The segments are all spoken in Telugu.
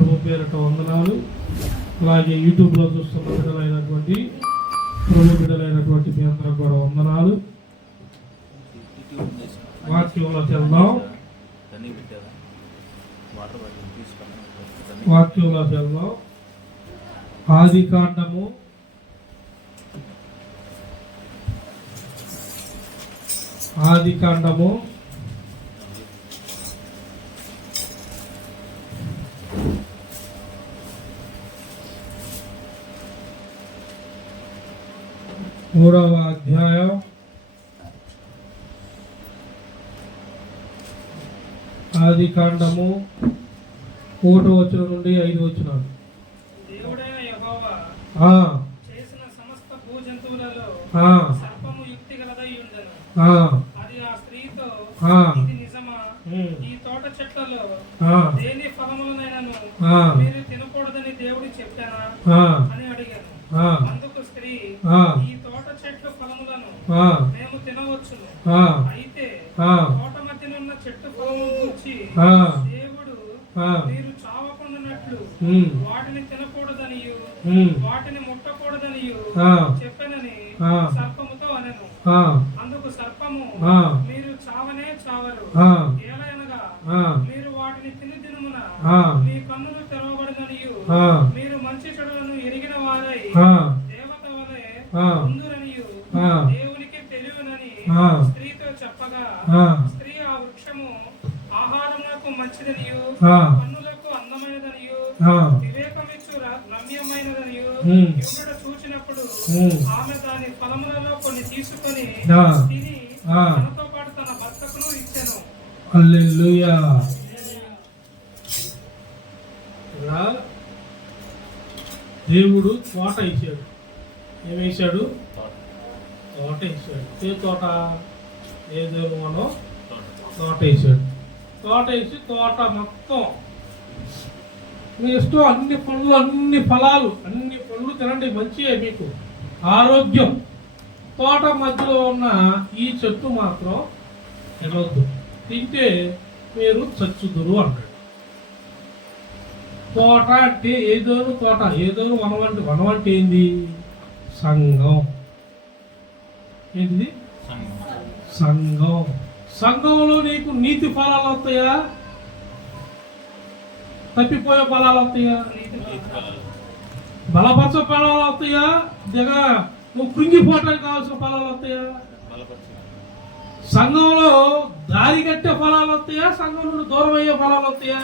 ప్రభు పేరిట వందనాలు. అలాగే యూట్యూబ్లో చూస్తున్న బిడ్డలైనటువంటి ప్రభు బిడ్డలైనటువంటి మీ అందరం కూడా వందనాలు. వాక్యంలోకి వెళ్దాం. వాక్యంలోకి వెళ్దాం. ఆదికాండము 3వ అధ్యాయం 1వ వచనం నుండి 5వ వచనం. దేవుడైన యెహోవా చేసిన సమస్త భూజంతువులలో సర్పము యుక్తి గలదై ఉండెను. అది ఆ స్త్రీతో, ఇది నిజమా? ఈ తోట చెట్లలో దేని ఫలములనైనను మీరు తినకూడదని దేవుడు చెప్పానా అని అడిగాను. అందుకు స్త్రీ, ఈ తోట చెట్ల ఫలములను మేము తినవచ్చును. అయితే తోట మధ్యనున్న చెట్టు ఫలము గూర్చి దేవుడు మీరు చావకుండానట్లు వాటిని తినకూడదనియు వాటిని ముట్టకూడదనియు చెప్పనని సర్పముతో అనెను. అందుకు సర్పము, మీరు చావనే చావరు. ఏలయనగా మీరు వాటిని తిని దినమున మీ కన్నులు తెరవబడదనియు మీరు మంచి చెడులను ఎరిగిన వారై దేవత వలె ఉందురనియు దేవునికి తెలియనని స్త్రీతో చెప్పగా, స్త్రీ ఆ వృక్షము ఆహారములకు మంచిదనియు కన్నులకు అందమైనదనియు వివేకమిచ్చు రమ్యమైనదనియు యూదుడు చూచినప్పుడు ఆమె దాని ఫలములలో కొన్ని తీసుకొని తిని తనతో పాటు తన భర్తకును ఇచ్చెను. హల్లెలూయా. దేవుడు తోట ఇచ్చాడు. ఏమేశాడు? తోట వేసాడు. ఏ తోట? ఏదేను మనం తోట వేసాడు. తోట వేసి తోట మొత్తం మీ ఇష్టం, అన్ని పండ్లు, అన్ని ఫలాలు, అన్ని పండ్లు తినండి, మంచియే, మీకు ఆరోగ్యం. తోట మధ్యలో ఉన్న ఈ చెట్టు మాత్రం తినవద్దు, తింటే మీరు చచ్చుదురు అన్నాడు. తోట అంటే ఏదోను తోట, ఏదోను వనం. అంటే వనం అంటే ఏంది? సంఘం. ఏంటిది? సంఘం. సంఘంలో నీకు నీతి ఫలాలు వస్తాయా? తప్పిపోయే ఫలాలు వస్తాయా? బలపరచ ఫలాలు వస్తాయా? నువ్వు కృంగిపోవటానికి కావాల్సిన ఫలాలు వస్తాయా? సంఘంలో దారి కట్టే ఫలాలు వస్తాయా? సంఘం నుండి దూరం అయ్యే ఫలాలు వస్తాయా?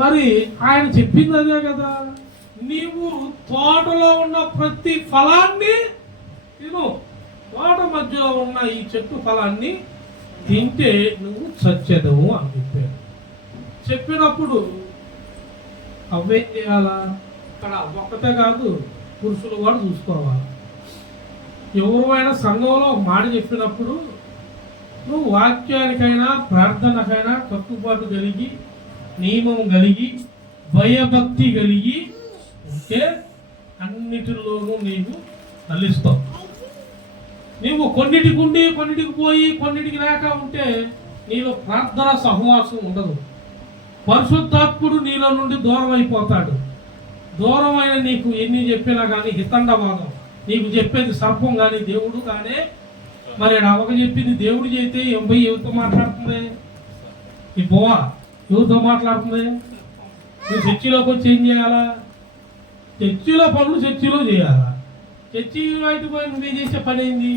మరి ఆయన చెప్పింది అదే కదా. నీవు తోటలో ఉన్న ప్రతి ఫలాన్ని తిను. తోట మధ్యలో ఉన్న ఈ చెట్టు ఫలాన్ని తింటే నువ్వు చచ్చెదవు అని చెప్పాడు. చెప్పినప్పుడు అవేం చేయాలా? ఇక్కడ ఒక్కటే కాదు, పురుషులు కూడా చూసుకోవాలి. ఎవరైనా సంఘంలో మాట చెప్పినప్పుడు నువ్వు వాక్యానికైనా ప్రార్థనకైనా కట్టుబాటు కలిగి, నియమం కలిగి, భయభక్తి కలిగి ఉంటే అన్నిటిలోనూ నీవు తల్లిస్తావు. నీవు కొన్నిటికి ఉండి కొన్నిటికి పోయి కొన్నిటికి లేక ఉంటే నీలో ప్రార్థన సహవాసం ఉండదు. పరిశుద్ధాత్ముడు నీలో నుండి దూరం అయిపోతాడు. దూరమైన నీకు ఎన్ని చెప్పినా కానీ హితండవాదం. నీకు చెప్పేది సర్పం కానీ దేవుడు కానీ. మరి అవక చెప్పింది దేవుడు చేస్తే ఎంబై ఎవరితో మాట్లాడుతుంది? ఈ బోవా ఎవరితో మాట్లాడుతుంది? నువ్వు చర్చిలోకి వచ్చి ఏం చేయాలా? చర్చిలో పనులు చర్చిలో చేయాలా? చర్చి బయట పోయి నువ్వేం చేసే పని ఏంది?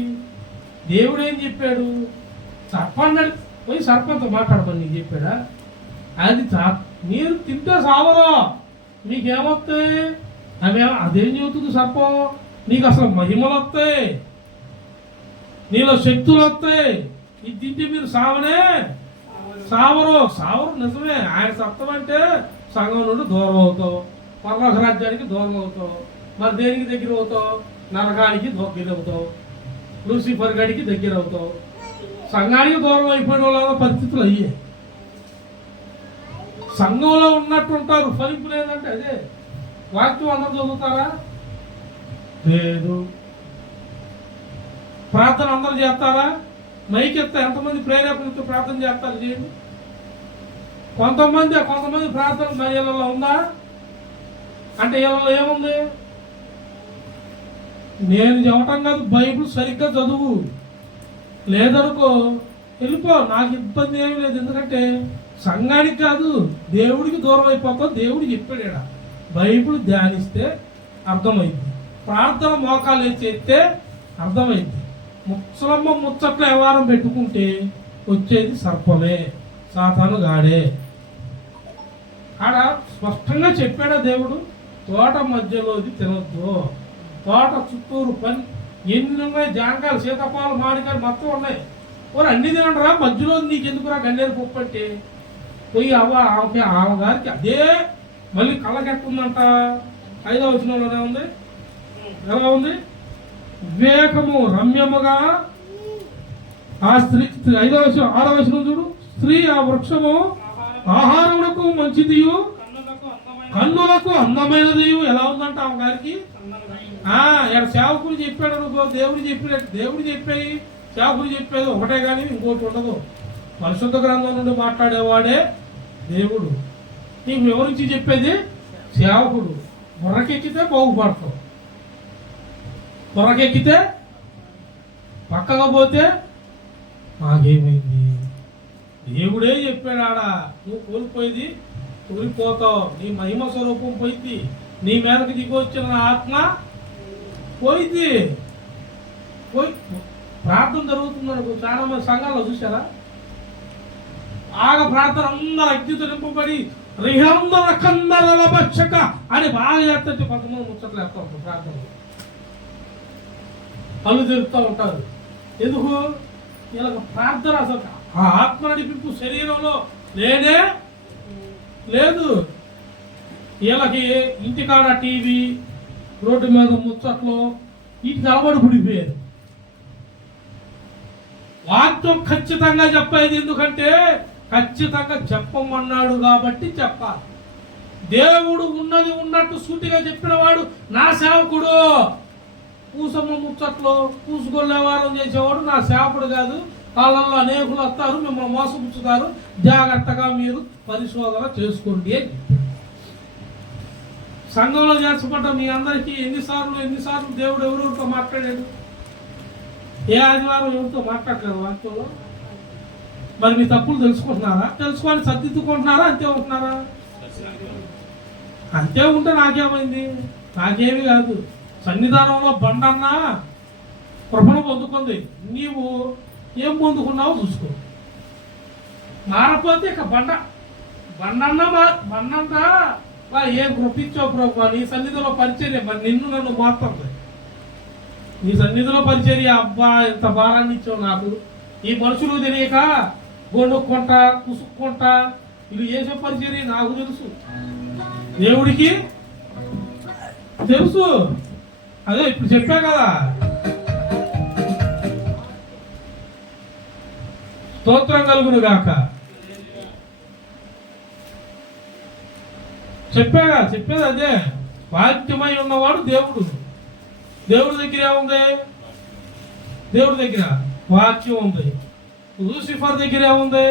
దేవుడు ఏం చెప్పాడు? సర్పాన్ని పోయి సర్పంతో మాట్లాడమని నీకు చెప్పాడా? అది మీరు తింటే సావరో, మీకేమొస్తాయి? అదేం చెబుతుంది సర్పం? నీకు అసలు మహిమలు వస్తాయి, నీలో శక్తులు వస్తాయి. ఇది తింటే మీరు సావరు. నిజమే. ఆయన సత్తం అంటే సంఘం నుండి దూరం అవుతావు, పరలోక రాజ్యానికి దూరం అవుతావు. మరి దేనికి దగ్గర అవుతావు? నరకానికి దగ్గర అవుతావు, లూసిఫర్ గడికి దగ్గర అవుతావు. సంఘానికి దూరం అయిపోయిన వాళ్ళ పరిస్థితులు అయ్యే. సంఘంలో ఉన్నట్టు ఉంటారు, ఫలింపు లేదంటే అదే. వాక్యం అందరూ చదువుతారా? లేదు. ప్రార్థన అందరూ చేస్తారా? మైకెత్తా ఎంతమంది ప్రేరేపణతో ప్రార్థన చేస్తారు? చేయండి. కొంతమంది ప్రార్థన మన ఇళ్ళలో ఉందా అంటే ఇళ్ళలో ఏముంది? నేను చెప్పటం కాదు, బైబిల్ సరిగ్గా చదువు, లేదనుకో వెళ్ళిపో, నాకు ఇబ్బంది ఏమి లేదు. ఎందుకంటే సంఘానికి కాదు, దేవుడికి దూరం అయిపోతాం. దేవుడు చెప్పాడు ఈడ, బైబిల్ ధ్యానిస్తే అర్థమైంది, ప్రార్థన మోకాలు చేస్తే అర్థమైంది. ముసలమ్మ ముచ్చట్ల వ్యవహారం పెట్టుకుంటే వచ్చేది సర్పమే, సాతాను గాడే. ఆడ స్పష్టంగా చెప్పాడా దేవుడు, తోట మధ్యలోది తినొద్దు, తోట చుట్టూరు పని ఎన్ని ఉన్నాయి, జాంకాయలు, సీతాఫలాలు, మామిడికాయలు మొత్తం ఉన్నాయి. ఓరు అన్ని తినరా, మధ్యలో నీకు ఎందుకురా గన్నేరు పప్పు అంటే పోయి ఆమె గారికి అదే మళ్ళీ కళ్ళకెట్టుందంట. 5వ వచనంలోనే ఉంది, ఎలా ఉంది? వివేకము రమ్యముగా ఆ స్త్రీ, 6వ వచనం చూడు, స్త్రీ ఆ వృక్షము ఆహారములకు మంచిదియు కన్నులకు అందమైనది. ఎలా ఉందంట ఆమె గారికి? సేవకులు చెప్పాడు అనుకో, దేవుడు చెప్పాయి, సేవకులు చెప్పేది ఒకటే కానీ ఇంకోటి ఉండదు. పరిశుద్ధ గ్రంథం నుండి మాట్లాడేవాడే దేవుడు. నీకు వివరించి చెప్పేది సేవకుడు. బుర్రకెక్కితే బాగుపడతావు, బుర్రకెక్కితే పక్కగా పోతే నాకేమైంది, దేవుడే చెప్పాడు ఆడ, నువ్వు కోల్పోయేది కోల్పోతావు, నీ మహిమ స్వరూపం పోయింది, నీ మేరకు దిగి వచ్చిన ఆత్మ పోయింది. ప్రార్థన జరుగుతుందనుకో, చాలా మంది సంఘాల్లో చూసారా, ప్రార్థన అందరూ అగ్నితో నింపబడి రిహందర కందరల భక్షక అని బాగా చేస్తుంటే కొంతమంది ముచ్చట్లు వేస్తూ ఉంటారు, ప్రార్థన పళ్ళు తిరుగుతూ ఉంటారు. ఎందుకు? ఇలా ప్రార్థన అసలు ఆ ఆత్మ నడిపింపు శరీరంలో లేనే లేదు. వీళ్ళకి ఇంటికాడ టీవీ, రోడ్డు మీద ముచ్చట్లు, వీటికి అలవాటు పడిపోయారు. వాక్యం ఖచ్చితంగా చెప్పేది, ఎందుకంటే ఖచ్చితంగా చెప్పమన్నాడు కాబట్టి చెప్పాలి. దేవుడు ఉన్నది ఉన్నట్టు సూటిగా చెప్పిన వాడు నా సేవకుడు. పూసమ్మ ముచ్చట్లు పూసుకొల్లే వారం చేసేవాడు నా సేవకుడు కాదు. వాళ్ళల్లో అనేకులు వస్తారు, మిమ్మల్ని మోసపుచ్చుతారు, జాగ్రత్తగా మీరు పరిశోధన చేసుకోండి అని చెప్పాడు. సంఘంలో చేర్చబడ్డ మీ అందరికీ ఎన్నిసార్లు దేవుడు ఎవరెవరితో మాట్లాడాడు? ఏ ఆదివారం ఎవరితో మాట్లాడలేదు వాక్యంలో? మరి మీ తప్పులు తెలుసుకుంటున్నారా? తెలుసుకొని సర్దిద్దుకుంటున్నారా? అంతే ఉంటున్నారా? అంతే ఉంటే నాకేమైంది? నాకేమి కాదు. సన్నిధానంలో బండన్నా కృపను పొందుకుంది, నీవు ఏం పొందుకున్నావో చూసుకో. మారపోతే ఇక బండంతా ఏం కృపించావు ప్రభు, నీ సన్నిధిలో పరిచర్య, మరి నన్ను మారుతుంది. నీ సన్నిధిలో పరిచర్య, అబ్బా ఎంత భారాన్ని ఇచ్చావు నాకు. ఈ మనుషులు తెలియక గొండుక్కుంటా కుసుక్కుంటా వీళ్ళు చేసే పరిచర్య నాకు తెలుసు, దేవుడికి తెలుసు. అదే ఇప్పుడు చెప్పా కదా, స్తోత్రం కలుగును గాక. చెప్పేది అదే. వాక్యమై ఉన్నవాడు దేవుడు. దేవుడి దగ్గర ఏముంది? దేవుడి దగ్గర వాక్యం ఉంది. లూసిఫర్ దగ్గర ఏముంది?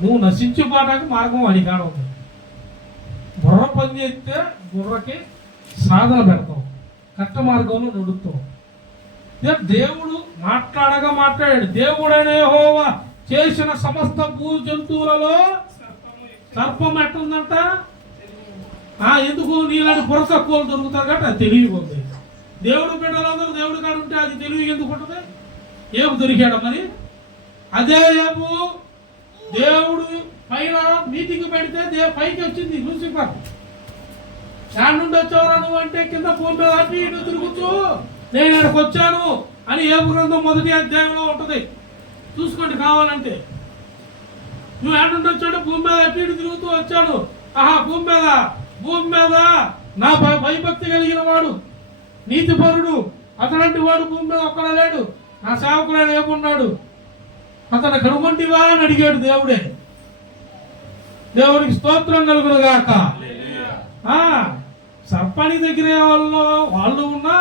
నువ్వు నశించిపోవడానికి మార్గం అడిగాడు ఉంది. బుర్ర పని చేస్తే బుర్రకి సాధన పెడతాం, కట్ట మార్గంలో నడుస్తాం. దేవుడు మాట్లాడాడు. దేవుడనే యెహోవా చేసిన సమస్త భూ జంతువులలో సర్పం ఎట్టుందంట? ఎందుకు? నీలాంటి బుర్ర తక్కువ దొరుకుతారు కాబట్టి అది తెలివి ఉంది. దేవుడు బిడ్డలందరూ దేవుడి కాడు ఉంటే అది తెలివి ఎందుకు ఉంటుంది? ఏమి దొరికాడు మరి? అదే ఏమో దేవుడు పైన మీటింగ్ పెడితే పైకి వచ్చింది లూసిఫర్. దాని నుండి వచ్చావరా నువ్వు అంటే కింద భూమి మీద అటు ఇటు తిరుగుతూ నేను ఇక్కడికి వచ్చాను అని ఏబు గ్రంథం 1వ అధ్యాయంలో ఉంటుంది, చూసుకోండి కావాలంటే. నువ్వు ఎక్కడి నుండి వచ్చాడు? భూమి మీద అటు ఇటు తిరుగుతూ వచ్చాడు. భూమి మీద నా భయభక్తి కలిగిన వాడు, నీతిపరుడు, అతనంటి వాడు భూమి మీద ఒక్కడ లేడు. నా సేవకుడు ఏమున్నాడు? అతను కనుగొంటివా అని అడిగాడు దేవుడే. దేవుడికి స్తోత్రం కలుగును గాక. సర్పాని దగ్గర వాళ్ళు ఉన్నా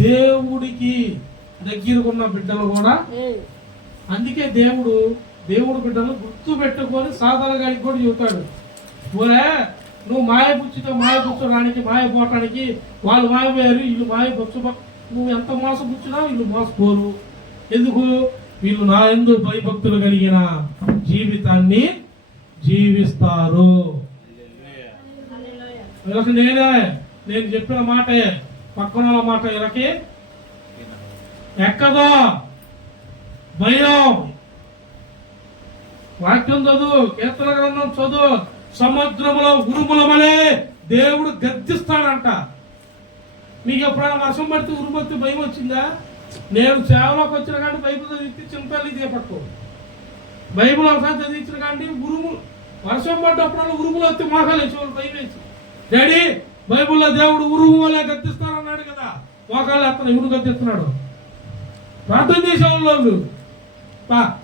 దేవుడికి దగ్గరకున్న బిడ్డలు కూడా. అందుకే దేవుడు దేవుడు బిడ్డలు గుర్తు పెట్టుకొని సాధారణ గారికి కూడా చెబుతాడు, ఊరే నువ్వు మాయపుచ్చితో మాయపుచ్చడానికి మాయపోవటానికి వాళ్ళు మాయపోయారు, వీళ్ళు మాయపుచ్చు, నువ్వు ఎంత మోసపుచ్చినా వీళ్ళు మోసపోరు. ఎందుకు? వీళ్ళు నా యందు భయభక్తులు కలిగిన జీవితాన్ని జీవిస్తారు. వీళ్ళకి నేను చెప్పిన మాటే పక్కన వాళ్ళ మాట వీళ్ళకి ఎక్కదో. భయం. వాక్యం చదువు, కీర్తన గ్రంథం చదువు. సముద్రంలో ఉరుముల వలె దేవుడు గర్జిస్తాడంట. మీకు ఎప్పుడైనా వర్షం పడితే ఉరుమొత్తి భయం వచ్చిందా? నేను సేవలోకి వచ్చిన కానీ బైబిల్ చదివితే చింతలు ఇదే పట్టు. బైబిల్ ఒకసారి చదివించిన కానీ ఉరుము వర్షం పడ్డప్పుడు ఉరుములు వస్తే మోకాలేసి వాళ్ళు భయం వేసి, డాడీ బైబిల్లో దేవుడు ఉరుము వలె గర్జిస్తానన్నాడు కదా, మోకాలు ఎత్తన ఇవుడు గర్జిస్తున్నాడు. ప్రార్థన చేసేవాళ్ళు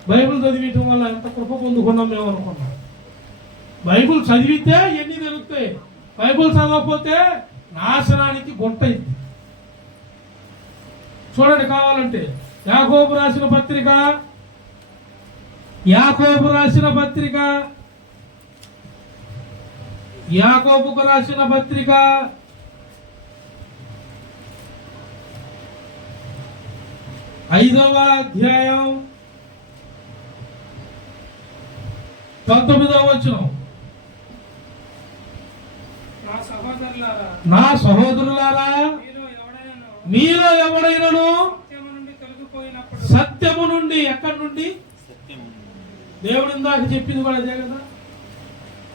బైబిల్ చదివించడం వల్ల ఎంత కృప పొందుకున్నాం మేము అనుకున్నాం. బైబిల్ చదివితే ఎన్ని తెలుస్తాయి, బైబిల్ చదవకపోతే నాశనానికి గుంట అయింది. చూడండి కావాలంటే యాకోబు రాసిన పత్రిక 5వ అధ్యాయం 19వ వచనం. నా సహోదరులారా మీలో ఎవడైనను సత్యము నుండి, ఎక్కడి నుండి? దేవుడు ఇందాక చెప్పింది కూడా అదే కదా.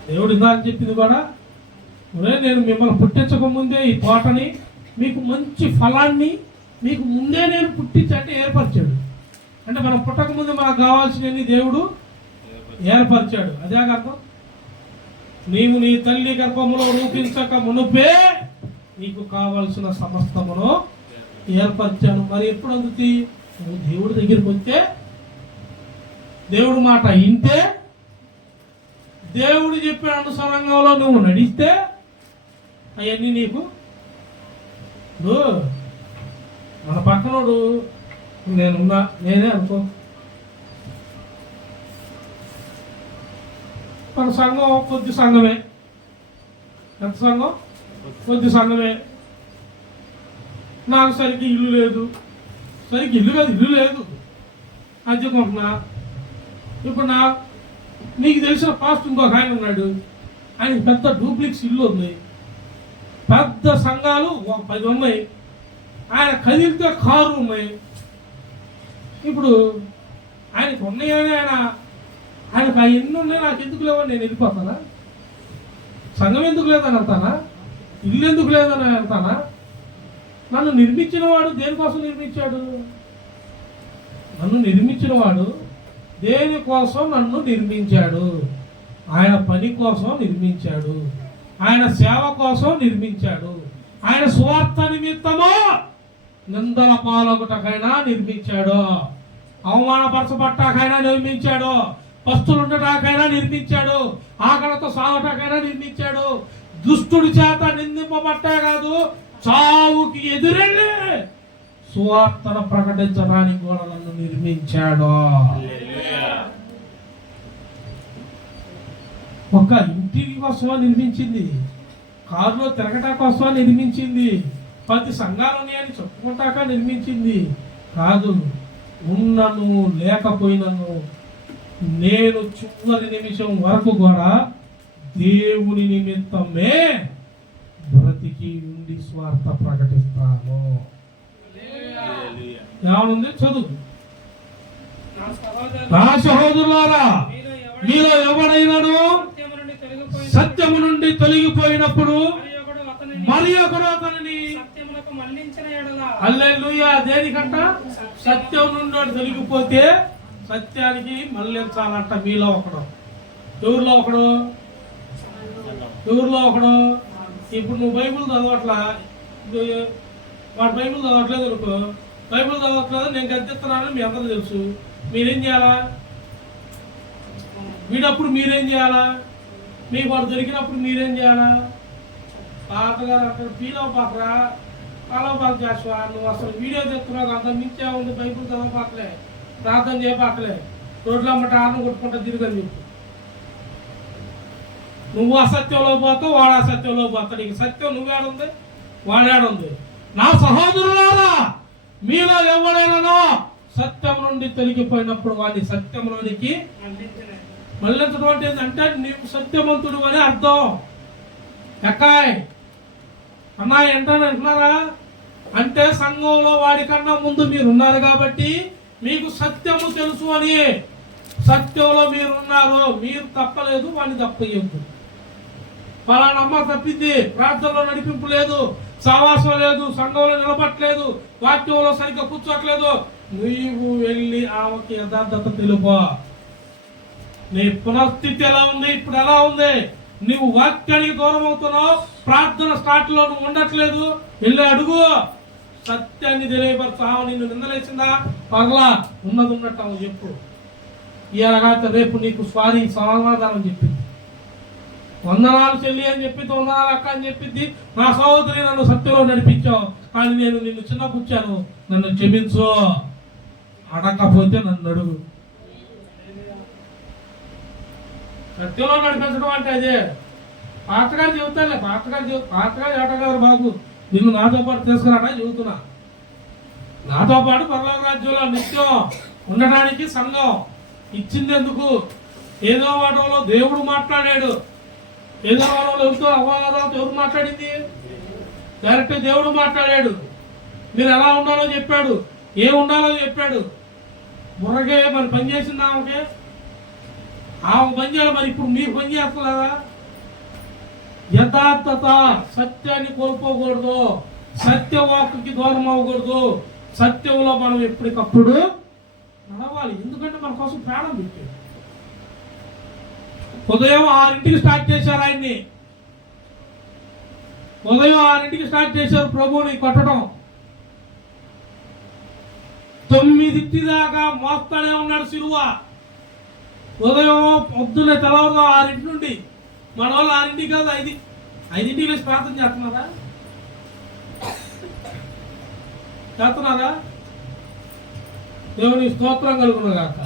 దేవుడు ఇందాక చెప్పింది కూడా, నేను మిమ్మల్ని పుట్టించక ముందే ఈ తోటని, మీకు మంచి ఫలాన్ని మీకు ముందే నేను పుట్టించంటే ఏర్పరిచాడు. అంటే మనం పుట్టక ముందు మనకు కావాల్సినవి దేవుడు ఏర్పరిచాడు. అదే అర్థం. నీవు నీ తల్లి గర్భములో రూపించక మునుపే నీకు కావలసిన సమస్తమును ఏర్పరిచాను. మరి ఎప్పుడు అందుతుంది? నువ్వు దేవుడి దగ్గరికి వస్తే, దేవుడు మాట వింటే, దేవుడు చెప్పే అనుసరంగంలో నువ్వు నడిస్తే అవన్నీ నీకు. మన పక్కనోడు నేనే అనుకో, మన సంఘం కొద్ది సంఘమే. ఎంత సంఘం? కొద్ది సంఘమే. నాకు సరిగ్గా ఇల్లు లేదు, సరిగ్గా ఇల్లు కాదు, ఇల్లు లేదు అంచుకుంటున్నా. ఇప్పుడు నీకు తెలిసిన పాస్ట్ ఇంకొక ఆయన ఉన్నాడు, ఆయన పెద్ద డూప్లెక్స్ ఇల్లు ఉంది, పెద్ద సంఘాలు 10 ఉన్నాయి, ఆయన కదిలితే కారు ఉన్నాయి. ఇప్పుడు ఆయనకు ఉన్నాయని ఆయనకు ఎన్ని ఉన్నాయి, నాకు ఎందుకు లేవని నేను వెళ్ళిపోతానా? సంఘం ఎందుకు లేదని వెళ్తానా? ఇల్లు ఎందుకు లేదని వెళ్తానా? నన్ను నిర్మించిన వాడు దేనికోసం నిర్మించాడు? నన్ను నిర్మించిన వాడు దేనికోసం నన్ను నిర్మించాడు? ఆయన పని కోసం నిర్మించాడు, ఆయన సేవ కోసం నిర్మించాడు, ఆయన స్వార్థ నిమిత్తము నిందల పాలొకటకైనా నిర్మించాడు, అవమానపరచబట్టాకైనా నిర్మించాడు, పస్తులుండటాకైనా నిర్మించాడు, ఆకలితో సాగటాకైనా నిర్మించాడు, దుష్టుడి చేత నిందింపబట్టే కాదు, చావుకి ఎదురెళ్ళి సువార్తను ప్రకటించడానికి కూడా నన్ను నిర్మించాడు. ఒక ఇంటి కోసమా నిర్మించింది, కారులో తిరగటా కోసమా నిర్మించింది, 10 సంఘాలు ఉన్నాయని చెప్పుకుంటాక నిర్మించింది కాదు. ఉన్నను లేకపోయినను నేను చివరి నిమిషం వరకు కూడా దేవుని నిమిత్తమే బ్రతికి ఉండి స్వార్థ ప్రకటిస్తాను. ఏమనుంది? చదువు. నా సహోదరులారా మీలో ఎవడైనాడు సత్యము నుండి తొలగిపోయినప్పుడు మరి ఒకడు అతనిని హల్లెలూయా. దేనికంట? సత్యం నుండి తొలగిపోతే సత్యానికి మళ్ళించాలంట. మీలో ఒకడు. ఎవరిలో ఒకడు? ఎవరిలో ఒకడు? ఇప్పుడు నువ్వు బైబిల్ చదవట్లా, వాడు బైబిల్ చదవట్లేదు అనుకో, బైబిల్ చదవట్లేదు నేను గద్దెత్తున్నాను మీ అందరూ తెలుసు. మీరేం చేయాలా? వీడప్పుడు మీరేం చేయాలా? మీకు వాడు దొరికినప్పుడు మీరేం చేయాలా? తాతగారు అక్కడ ఫీల్ అవ్వపాకరా, కాలవపాకు చేస్తావా, నువ్వు అసలు వీడియో తెస్తున్నావు, అంత మించే ఉంది, బైబిల్ చదవపాకలే, ప్రార్థన చేయపాకలే, రోడ్లు అమ్మట ఆరును కొట్టుకుంటా తిరిగని చెప్పు. నువ్వు అసత్యంలో పోతావు, వాడు అసత్యంలో పోతాడు. నీకు సత్యం నువ్వేడుంది, వాడేడుంది. నా సహోదరులారా, మీలో ఎవడైనా సత్యం నుండి తొలగిపోయినప్పుడు వాడిని సత్యంలోనికి మళ్ళించడం అంటే నీవు సత్యవంతుడు అని అర్థం. ఎక్కాయ్ అన్నా ఏంటని అంటున్నారా? అంటే సంఘంలో వాడికన్నా ముందు మీరు ఉన్నారు కాబట్టి మీకు సత్యము తెలుసు అని. సత్యంలో మీరు ఉన్నారు, మీరు తప్పలేదు, వాడిని తప్పయ్యద్దు. పలానమ్మ తప్పింది, ప్రార్థనలో నడిపింపు లేదు, సహవాసం లేదు, సంఘంలో నిలబట్టలేదు, వాక్యంలో సరిగ్గా కూర్చోట్లేదు, నీవు వెళ్ళి ఆమెకి యథార్థత తెలుపా. నీ పునఃస్థితి ఎలా ఉంది, ఇప్పుడు ఎలా ఉంది? నువ్వు వాక్యానికి దూరం అవుతున్నావు, ప్రార్థన స్టార్ట్ లో నువ్వు ఉండట్లేదు. వెళ్ళి అడుగు, సత్యాన్ని తెలియపరచావు. నిన్ను నిందలేసిందా? పర్లా, ఉన్నది ఉన్నట్టు చెప్పు. ఇలాగైతే రేపు నీకు స్వారీ సమాధానం చెప్పింది. వందనాలు చెల్లి అని చెప్పింది, వందనాలు అక్క అని చెప్పింది. నా సహోదరి నన్ను సత్యంలో నడిపించావు, కానీ నేను నిన్ను చిన్నపుచ్చాను, నన్ను క్షమించు. అడగకపోతే నన్ను అడుగు. సత్యంలో నడిపించడం అంటే అదే. పాతగారు చెబుతాలే, పాతగారు ఏటగారు బాబు, నిన్ను నాతో పాటు తీసుకురానా చెబుతున్నా. నాతో పాటు పరలోక రాజ్యంలో నిత్యం ఉండడానికి సంఘం ఇచ్చింది ఎందుకు? ఏదో వాటంలో దేవుడు మాట్లాడాడు. ఏదో వాటంలో ఎవరితో అవ్వాలతో ఎవరు మాట్లాడింది? డైరెక్ట్ దేవుడు మాట్లాడాడు. మీరు ఎలా ఉండాలో చెప్పాడు, ఏ ఉండాలో చెప్పాడు. బుర్రగే మరి పని చేసింది ఆమెకి, ఆమె పని చేయాలి. మరి ఇప్పుడు మీరు పని చేస్తలేదా? యథార్థత, సత్యాన్ని కోల్పోకూడదు, సత్యవాక్కి దూరం అవ్వకూడదు. సత్యంలో మనం ఎప్పటికప్పుడు నడవాలి. ఎందుకంటే మన కోసం ప్రాణం పెట్టాడు. ఉదయం 6ంటికి స్టార్ట్ చేశారు ఆయన్ని. ఉదయం 6ంటికి స్టార్ట్ చేశారు ప్రభువుని కొట్టడం. 9 దాకా మోస్తానే ఉన్నాడు సిలువ. ఉదయం పొద్దున్నే తెల్లవారు 6 నుండి. మన వాళ్ళు 6 కాదు, 5ంటికి లేచి ప్రార్థన చేస్తున్నారా? దేవుని స్తోత్రం కలుగును గాక.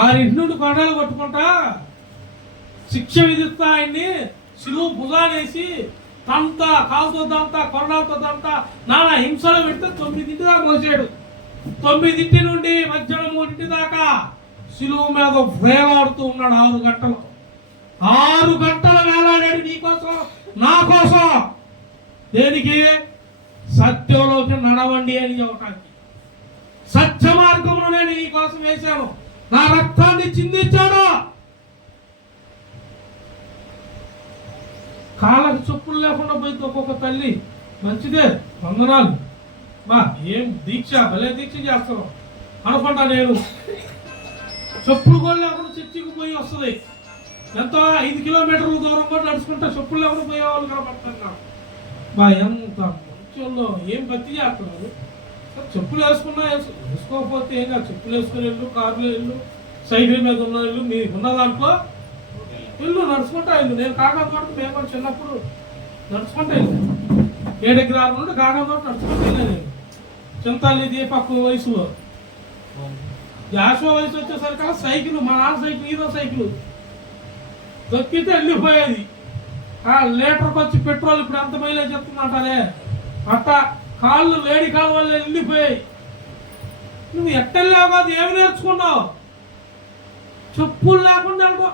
6 నుండి కొండలు కొట్టుకుంటా శిక్ష విధిస్తా ఆయన్ని సిలువ భుజానేసి తంతా, కాలుతో దంతా, కొరడాలతో దంతా, నానా హింసలో పెడితే 9 దాకా మోసాడు. 9 నుండి మధ్యాహ్నం 3 దాకా సిలువ మీద వేలాడుతూ ఉన్నాడు. 6 గంటలు 6 గంటలు వేలాడాడు నీ కోసం, నా కోసం. దేనికి? సత్యంలోకి నడవండి అని చెప్పడానికి. సత్య మార్గంలో నేను నీ కోసం వేశాను, నా రక్తాన్ని చిందించాను. కాళ్ళకు చెప్పులు లేకుండా పోయింది ఒక్కొక్క తల్లి. మంచిదే, వందనాలు. బా ఏం దీక్ష, భలే దీక్ష చేస్తాను అనుకుంటా. నేను చెప్పులు కూడా లేకుండా చర్చికి పోయి వస్తుంది. ఎంతో 5 కిలోమీటర్ల దూరం కూడా నడుచుకుంటా చెప్పులు లేకుండా పోయేవాళ్ళు కనబడుతున్నారు. బా ఎంత మంచోళ్ళు, ఏం భక్తి చేస్తున్నారు. చెప్పులు వేసుకున్నా వేసుకోకపోతే ఏం కాదు. చెప్పులు వేసుకుని వెళ్ళు, కారులో వెళ్ళు, సైకిల్ మీద ఉన్న వెళ్ళు, మీకు ఉన్న దాంట్లో వెళ్ళు, నడుచుకుంటా వెళ్ళు. నేను కాకంతోట మేము చిన్నప్పుడు నడుచుకుంటా వెళ్ళు. 7 ఎకరాల నుండి కాకంతోట నడుచుకుంటా వెళ్ళాను నేను. చింతాలి దీపక్ వయసులో. జాషువా వయసు వచ్చేసరికి సైకిల్, మా నాన్న సైకిల్, హీరో సైకిల్ దొక్కితే వెళ్ళిపోయేది. లీటర్కి వచ్చి పెట్రోల్ ఇప్పుడు ఎంత మైలేజ్ చెప్తుందంటారే, అట్టా కాళ్ళు వేడి కాళ్ళ వల్ల వెళ్ళిపోయాయి. నువ్వు ఎట్టెళ్ళావు కాదు, ఏమి నేర్చుకున్నావు? చెప్పులు లేకుండా అనుకో.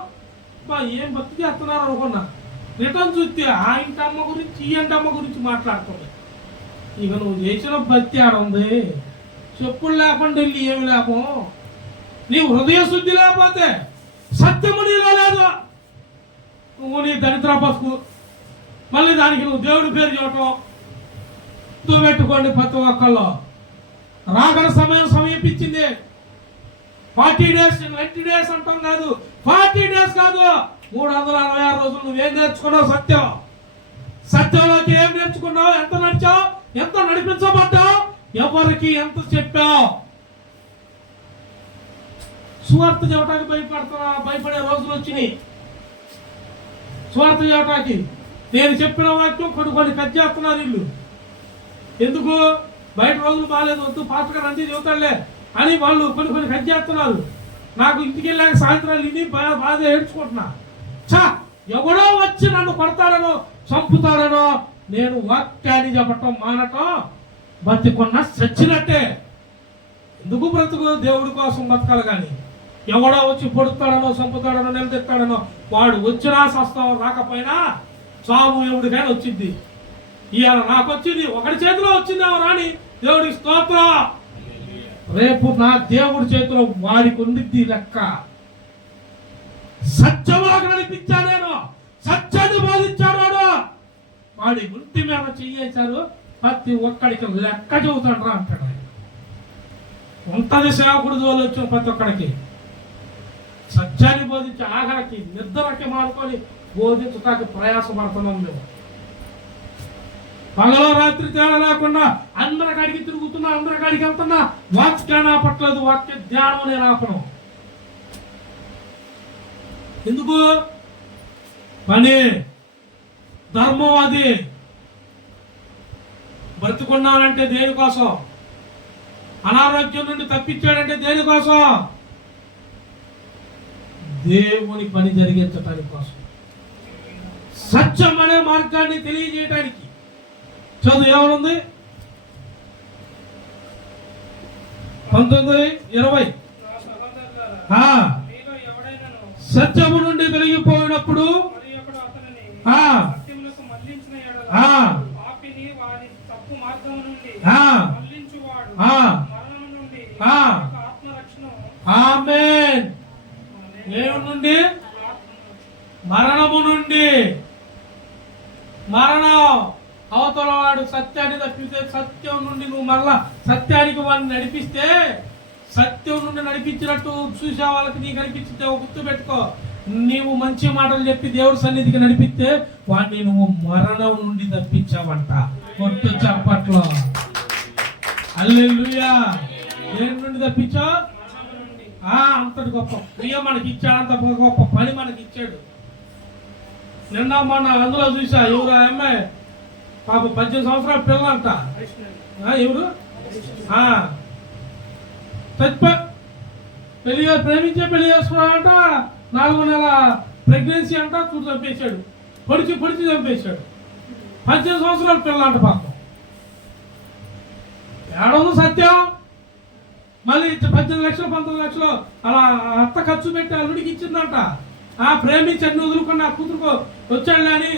ఏం భక్తి చేస్తున్నారు అనుకున్నా. రిటర్న్ చూస్తే ఆ ఇంటి అమ్మ గురించి, ఈ ఇంటి అమ్మ గురించి మాట్లాడుతుంది. ఇక నువ్వు చేసిన భక్తి ఆడ ఉంది. చెప్పులు లేకుండా వెళ్ళి ఏమి లేపం. నీ హృదయ శుద్ధి లేకపోతే సత్యము నీలో లేదు. నువ్వు నీ దరిద్ర బతుకు, మళ్ళీ దానికి నువ్వు దేవుడి పేరు చూడటం పెట్టుకోండి. ప్రతి ఒక్కళ్ళు రాగల సమయం సమీపించింది. 40 days 90 days అంటాం కాదు, 40 days కాదు, 366 రోజులు. నువ్వేం నేర్చుకున్నావు? సత్యం. సత్యంలోకి ఏం నేర్చుకున్నావు? ఎంత నడిచావు? ఎంత నడిపించబడ్డావు? ఎవరికి ఎంత చెప్పావు? సువార్త చెప్పడానికి భయపడే రోజులు వచ్చినాయి. సువార్త చెప్పడానికి నేను చెప్పిన వాక్యం కొన్ని కట్ చేస్తున్నారు వీళ్ళు. ఎందుకు? బయట రోజులు బాగాలేదు, వద్దు పాస్టర్ గారు అంతే చెబుతాడులే, అని వాళ్ళు కొన్ని హత్య చేస్తున్నారు. నాకు ఇంటికి వెళ్ళాక సాయంత్రాలు ఇని బాధ ఏడ్చుకుంటున్నా. చా ఎవడో వచ్చి నన్ను కొడతాడనో చంపుతాడనో నేను వాక్యాన్ని చెప్పటం మానటం బతికున్నా చచ్చినట్టే. ఎందుకు బ్రతుకు? దేవుడి కోసం బతకాలి. కానీ ఎవడో వచ్చి పొడుతాడనో చంపుతాడనో నిలదెత్తాడనో వాడు వచ్చినా సస్తాం, రాకపోయినా చావు ఎవడికైనా వచ్చింది. ఇవాళ నాకు వచ్చింది, ఒకటి చేతిలో వచ్చిందేమో రాని దేవుడికి స్తోత్రం. రేపు నా దేవుడి చేతిలో వారికి ఉండిద్ది లెక్క. సత్యవాకు నడిపించా నేను, సత్యాన్ని బోధించాడు వాడి ఒంటి మీద చెయ్యేశారు. ప్రతి ఒక్కడికి లెక్క చెబుతాడు రా అంటాడు. ఉంటది సేవకుడు జోలు వచ్చిన ప్రతి ఒక్కడికి సత్యాన్ని బోధించి ఆఖరికి నిద్రకి మానుకొని బోధించడానికి ప్రయాసపడుతున్నాం మేము. పగలో రాత్రి తేడా లేకుండా అందరి కాడికి తిరుగుతున్నా, అందరి కాడికి వెళ్తున్నా, వాక్యాన్ని ఆపట్లేదు. వాక్య ధ్యానం నేను ఆపను. ఎందుకు? పని, ధర్మం. అది బ్రతుకున్నానంటే దేనికోసం? అనారోగ్యం నుండి తప్పించాడంటే దేనికోసం? దేవుని పని జరిగించటానికి కోసం, సత్యం అనే మార్గాన్ని తెలియజేయటానికి. చదువు ఏమనుంది? 19:20 సత్యము నుండి తొలగిపోయినప్పుడు ఆమేన్. దేవుని నుండి, మరణము నుండి. మరణం అవతల వాడు సత్యాన్ని తప్పిస్తే సత్యం నుండి నువ్వు మరలా సత్యానికి వాడిని నడిపిస్తే, సత్యం నుండి నడిపించినట్టు చూసే వాళ్ళకి నీకు అనిపించితే గుర్తు పెట్టుకో. నీవు మంచి మాటలు చెప్పి దేవుడి సన్నిధికి నడిపిస్తే వాడిని నువ్వు మరణం నుండి తప్పించావంట. కొట్టు చప్పట్లో హల్లెలూయా. దేని నుండి తప్పించావు? అంతటి గొప్ప ప్రియ మనకి ఇచ్చాడు, అంత గొప్ప పని మనకి ఇచ్చాడు. నిన్న మొన్న అందులో చూసా, ఎవరు అమ్మాయి పాప 18 సంవత్సరాల పిల్లంట. ఎవరు ప్రేమించే పెళ్లి చేసుకున్నాడంట. 4 నెలల ప్రెగ్నెన్సీ అంట. చూడు చంపేశాడు, పొడిచి చంపేశాడు. 18 సంవత్సరాల పిల్లంట పాపం. ఏడవదు సత్యం. మళ్ళీ 18 లక్షలు 19 లక్షలు అలా అత్త ఖర్చు పెట్టి అల్లుడికి ఇచ్చిందంట. ప్రేమించి అన్ని వదులుకున్న కూతురుకో వచ్చాడు కానీ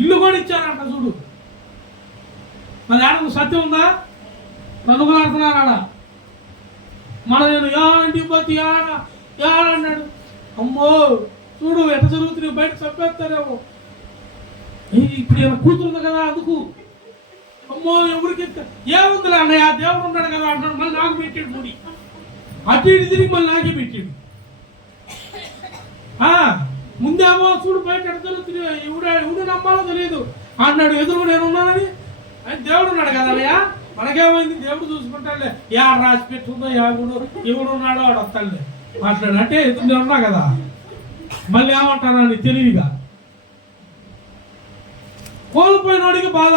ఇల్లు కూడా ఇచ్చారంట. చూడు మరి ఏడవ సత్యం ఉందా? నన్నుగులాడుతున్నాడు ఆడ. నేను ఇంటికి పోతే అన్నాడు. అమ్మో చూడు ఎట్ట జరుగుతుంది, బయట చంపేస్తారేమో. ఇప్పుడు ఏమైనా కూతురుంది కదా అందుకు. అమ్మో ఎవరికి ఏముందిలే అన్నయ్య, దేవుడు ఉన్నాడు కదా అంటాడు. మళ్ళీ నాకు పెట్టాడు ముడి, అటు ఇటు తిరిగి మళ్ళీ నాకే పెట్టాడు. ముందేమో చూడు బయట ఎట్ట జరుగుతుంది, ఎవడు నమ్మాలో తెలియదు అన్నాడు. ఎదురు నేను ఉన్నానని దేవుడు ఉన్నాడు కదా అన్నయ్య, మనకేమైంది దేవుడు చూసుకుంటాడులే. యాడ రాసి పెట్టుందో ఎవడు ఉన్నాడో వాడు వస్తాడులే మాట్లాడు అంటే ఎదురు నేను ఉన్నా కదా. మళ్ళీ ఏమంటానని తెలివిగా కోల్పోయినోడికి బాధ.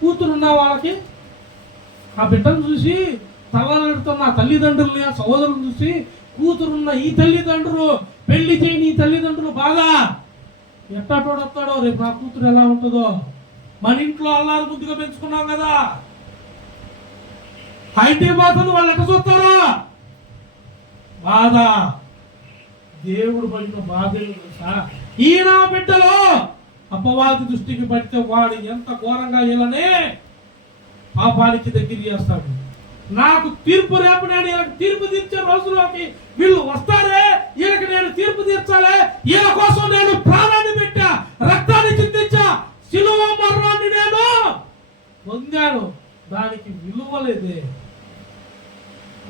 కూతురున్న వాళ్ళకి ఆ బిడ్డను చూసి తల్లెడుతున్న తల్లిదండ్రులని, ఆ సహోదరులను చూసి కూతురున్న ఈ తల్లిదండ్రులు, పెళ్లి చేయని ఈ తల్లిదండ్రులు బాధ. ఎట్టాటోడొస్తాడో రేపు నా కూతురు ఎలా ఉంటుందో. మన ఇంట్లో అల్లారు ముద్దుగా పెంచుకున్నాం కదా, అయితే బాధలు వాళ్ళు ఎట్ట చూస్తారా? బాధ. దేవుడు పడిన బాధ ఈయన బిడ్డలో అపవాది దృష్టికి పడితే వాడు ఎంత ఘోరంగా ఇలానే పాపానికి దగ్గర చేస్తాడు. నాకు తీర్పు రేపు నేను ఈయనకు తీర్పు తీర్చే రోజులోకి వీళ్ళు వస్తారే, ఈయనకి నేను తీర్పు తీర్చాలి, ఈయన కోసం నేను ప్రాణాన్ని పెట్టా, రక్తాన్ని చిందించా, శిలువ మరణాన్ని నేను పొందాను. దానికి విలువ లేదే.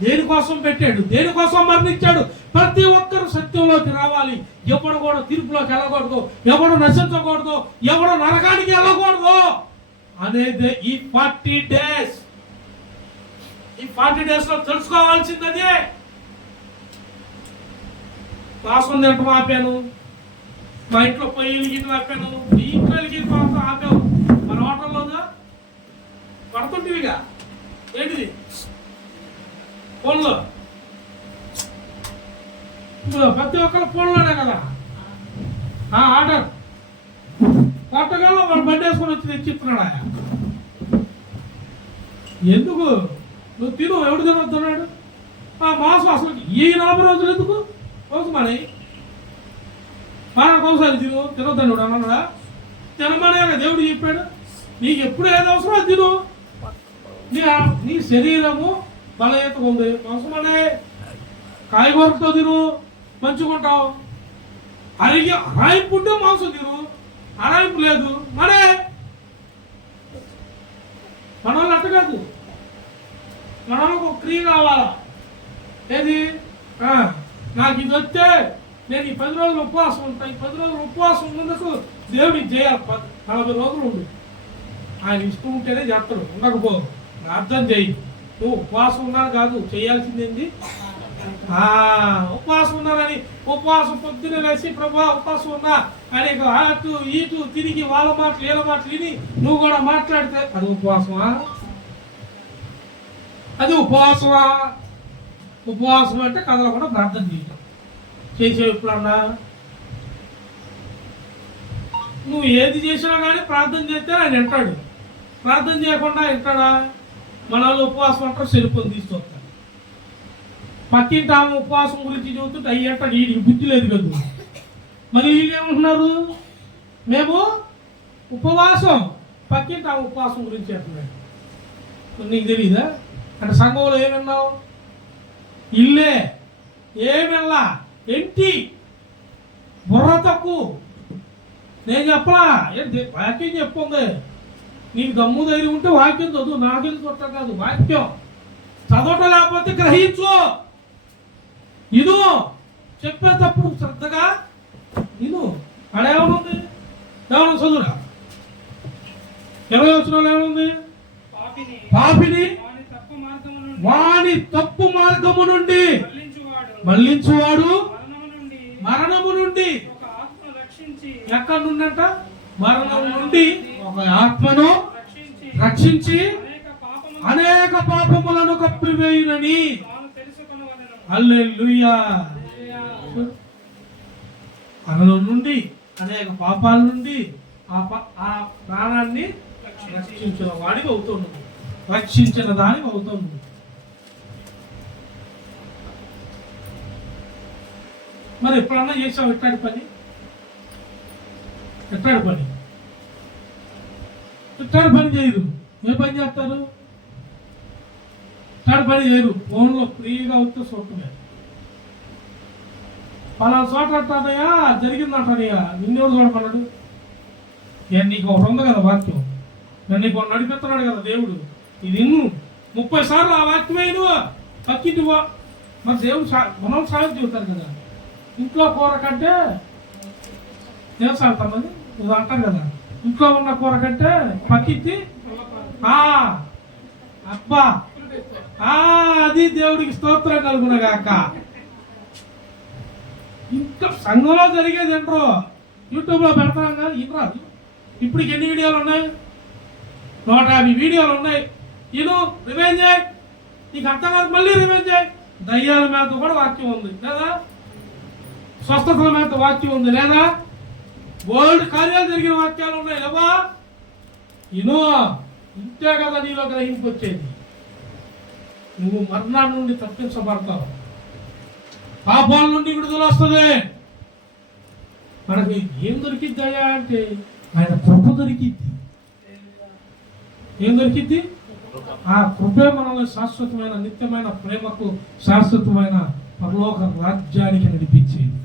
దేనికోసం పెట్టాడు, దేనికోసం మరణించాడు? ప్రతి ఒక్కరు సత్యంలోకి రావాలి. ఎవడు కూడా తీర్పులోకి వెళ్ళకూడదు, ఎవడు నశించకూడదు, ఎవడు నరకానికి వెళ్ళకూడదు అనేది ఈ 40 days. ఈ 40 days లో తెలుసుకోవాల్సింది అదే. వాసన తింటూ ఆపాను, మా ఇంట్లో పొయ్యిలు గిన్నెలు ఆపాను, ఈ ఇంట్లో గిన్నె ఆపావు. మన హోటల్లోగా పడుతుంటివిగా ఏంటిది ఫోన్లో ఇప్పుడు ప్రతి ఒక్కరు ఫోన్లోనే కదా ఆర్డర్ కొట్టగాలో వాడు బండి వేసుకొని వచ్చి తెచ్చిస్తున్నాడు ఆయన. ఎందుకు నువ్వు తిను, ఎవడు తినొద్దున్నాడు? మాంసం అసలు ఈ 40 రోజులు ఎందుకు కోసమని ఒకసారి తినొద్దాను అన్నాడా? తినమనే దేవుడు చెప్పాడు. నీకు ఎప్పుడు ఏది అవసరం అది తిను. నీ శరీరము బలహీనత ఉంది, మాంసమనే కాయగూరతో తిను, మంచుకుంటావు. అరాయింపు ఉంటే మాంసం తిను, అరాయింపు లేదు మనే. మన వాళ్ళు అట్ట కాదు, మన వాళ్ళకు ఒక క్రియ కావాలా. ఏది నాకు ఇది వస్తే నేను ఈ 10 రోజులు ఉపవాసం ఉంటాను. ఈ 10 రోజులు ఉపవాసం ఉన్నందుకు దేవుడికి చేయాలి. 40 రోజులు ఉండు. ఆయన ఇష్టం ఉంటేనే చేస్తాడు, ఉండకపో అర్థం చేయి. నువ్వు ఉపవాసం ఉన్నాను కాదు, చేయాల్సిందేంది ఉపవాసం ఉన్నానని ఉపవాసం పొద్దున్నే లేచి ప్రభా ఉపవాసం ఉన్నా అని అటు ఇటు తిరిగి వాళ్ళ మాటలు వీళ్ళ మాటలు విని నువ్వు కూడా మాట్లాడితే అది ఉపవాసమా? అది ఉపవాసమా? ఉపవాసం అంటే కథలో కూడా ప్రార్థన చేయటం. చేసే ఎప్పుడన్నా నువ్వు ఏది చేసినా కానీ ప్రార్థన చేస్తే ఆయన వింటాడు. ప్రార్థన చేయకుండా వింటాడా? మన వాళ్ళు ఉపవాసం అంటారు, సెరుపుని తీసుకొస్తాడు. పక్కింటి ఆమె ఉపవాసం గురించి చెబుతుంటే అయ్యి అంటాడు, వీడికి బుద్ధి లేదు కదా. మరి వీళ్ళు ఏమంటున్నారు? మేము ఉపవాసం, పక్కింటి ఆమె ఉపవాసం గురించి అంటున్నాడు. నీకు తెలీదా? అంటే సంఘంలో ఏమన్నావు? ఇల్లే ఏమెల్లా ఎంటి బుర్ర తక్కువ. నేను చెప్పలా ఏంటి వాక్యం చెప్పుంది. నీకు దమ్ము ధైర్యం ఉంటే వాక్యం చదువు, నాకెళ్ళి చుట్ట కాదు. వాక్యం చదవటం లేకపోతే గ్రహించు. ఇను చెప్పేటప్పుడు శ్రద్ధగా ఇను. అడేమనుంది? ఏమన్నా చదువురా 20 వచనంలో ఏమనుంది? పాపిని వాని తప్పు మార్గము నుండి మళ్ళించువాడు మరణము నుండి. ఎక్కడి నుండంట? మరణం నుండి ఒక ఆత్మను రక్షించి అనేక పాపములను కప్పివేయునని. హల్లెలూయా. మరణం నుండి అనేక పాపాల నుండి ఆ ప్రాణాన్ని రక్షించిన వాడికి అవుతున్నాడు, రక్షించిన దానికి అవుతున్నాడు. మరి ఎప్పుడన్నా చేసావు ఎట్టాడి పని? ఎట్టాడి పని? ఎట్టాడి పని చేయరు. ఏ పని చేస్తారు? ఎట్టాడి పని చేయరు. ఫోన్లో ఫ్రీగా వస్తే చూడటమే. పలానా చోట అంటానయ్యా జరిగిందంటానయ్యా, నిన్నెవరు చూడమన్నాడు? నీకు ఒకటి ఉంది కదా వాక్యం, నీకు నడిపిస్తున్నాడు కదా దేవుడు. ఇది ఇన్ను 30 సార్లు ఆ వాక్యమే నువ్వు పక్కింటి మరి దేవుడు మనం సాయం చెబుతారు కదా. ఇంట్లో కూర కంటే చేస్తామని నువ్వు అంటారు కదా, ఇంట్లో ఉన్న కూర కంటే పక్కింటి అబ్బా అది దేవుడికి స్తోత్రం కలుగునగాక. ఇంకా సంఘంలో జరిగేది ఏంటో యూట్యూబ్లో పెడతాం కదా. ఇన్రాదు. ఇప్పటికి ఎన్ని వీడియోలు ఉన్నాయి? 150 వీడియోలు ఉన్నాయి. ఇను రివెంజ్ చేయి. నీకు అర్థం కాదు, మళ్ళీ రివెంజ్ చేయి. దయ్యాల మీద కూడా వాక్యం ఉంది లేదా? స్వస్థతల మీద వాక్యం ఉంది లేదా? వరల్డ్ కార్యాలు జరిగిన వాక్యాలు ఉన్నాయి లేవా? ఇను ఇంతే కదా నీలో గ్రహింపు వచ్చేది. నువ్వు మరణాన్ని నుండి తప్పించబడతావు, పాపాల నుండి విడుదల వస్తుంది. మనకి ఏం దొరికిద్దయ్యా అంటే ఆయన కృప దొరికిద్ది. ఏం దొరికిద్ది? ఆ కృపే మనల్ని శాశ్వతమైన నిత్యమైన ప్రేమకు, శాశ్వతమైన పరలోక రాజ్యానికి నడిపించేది.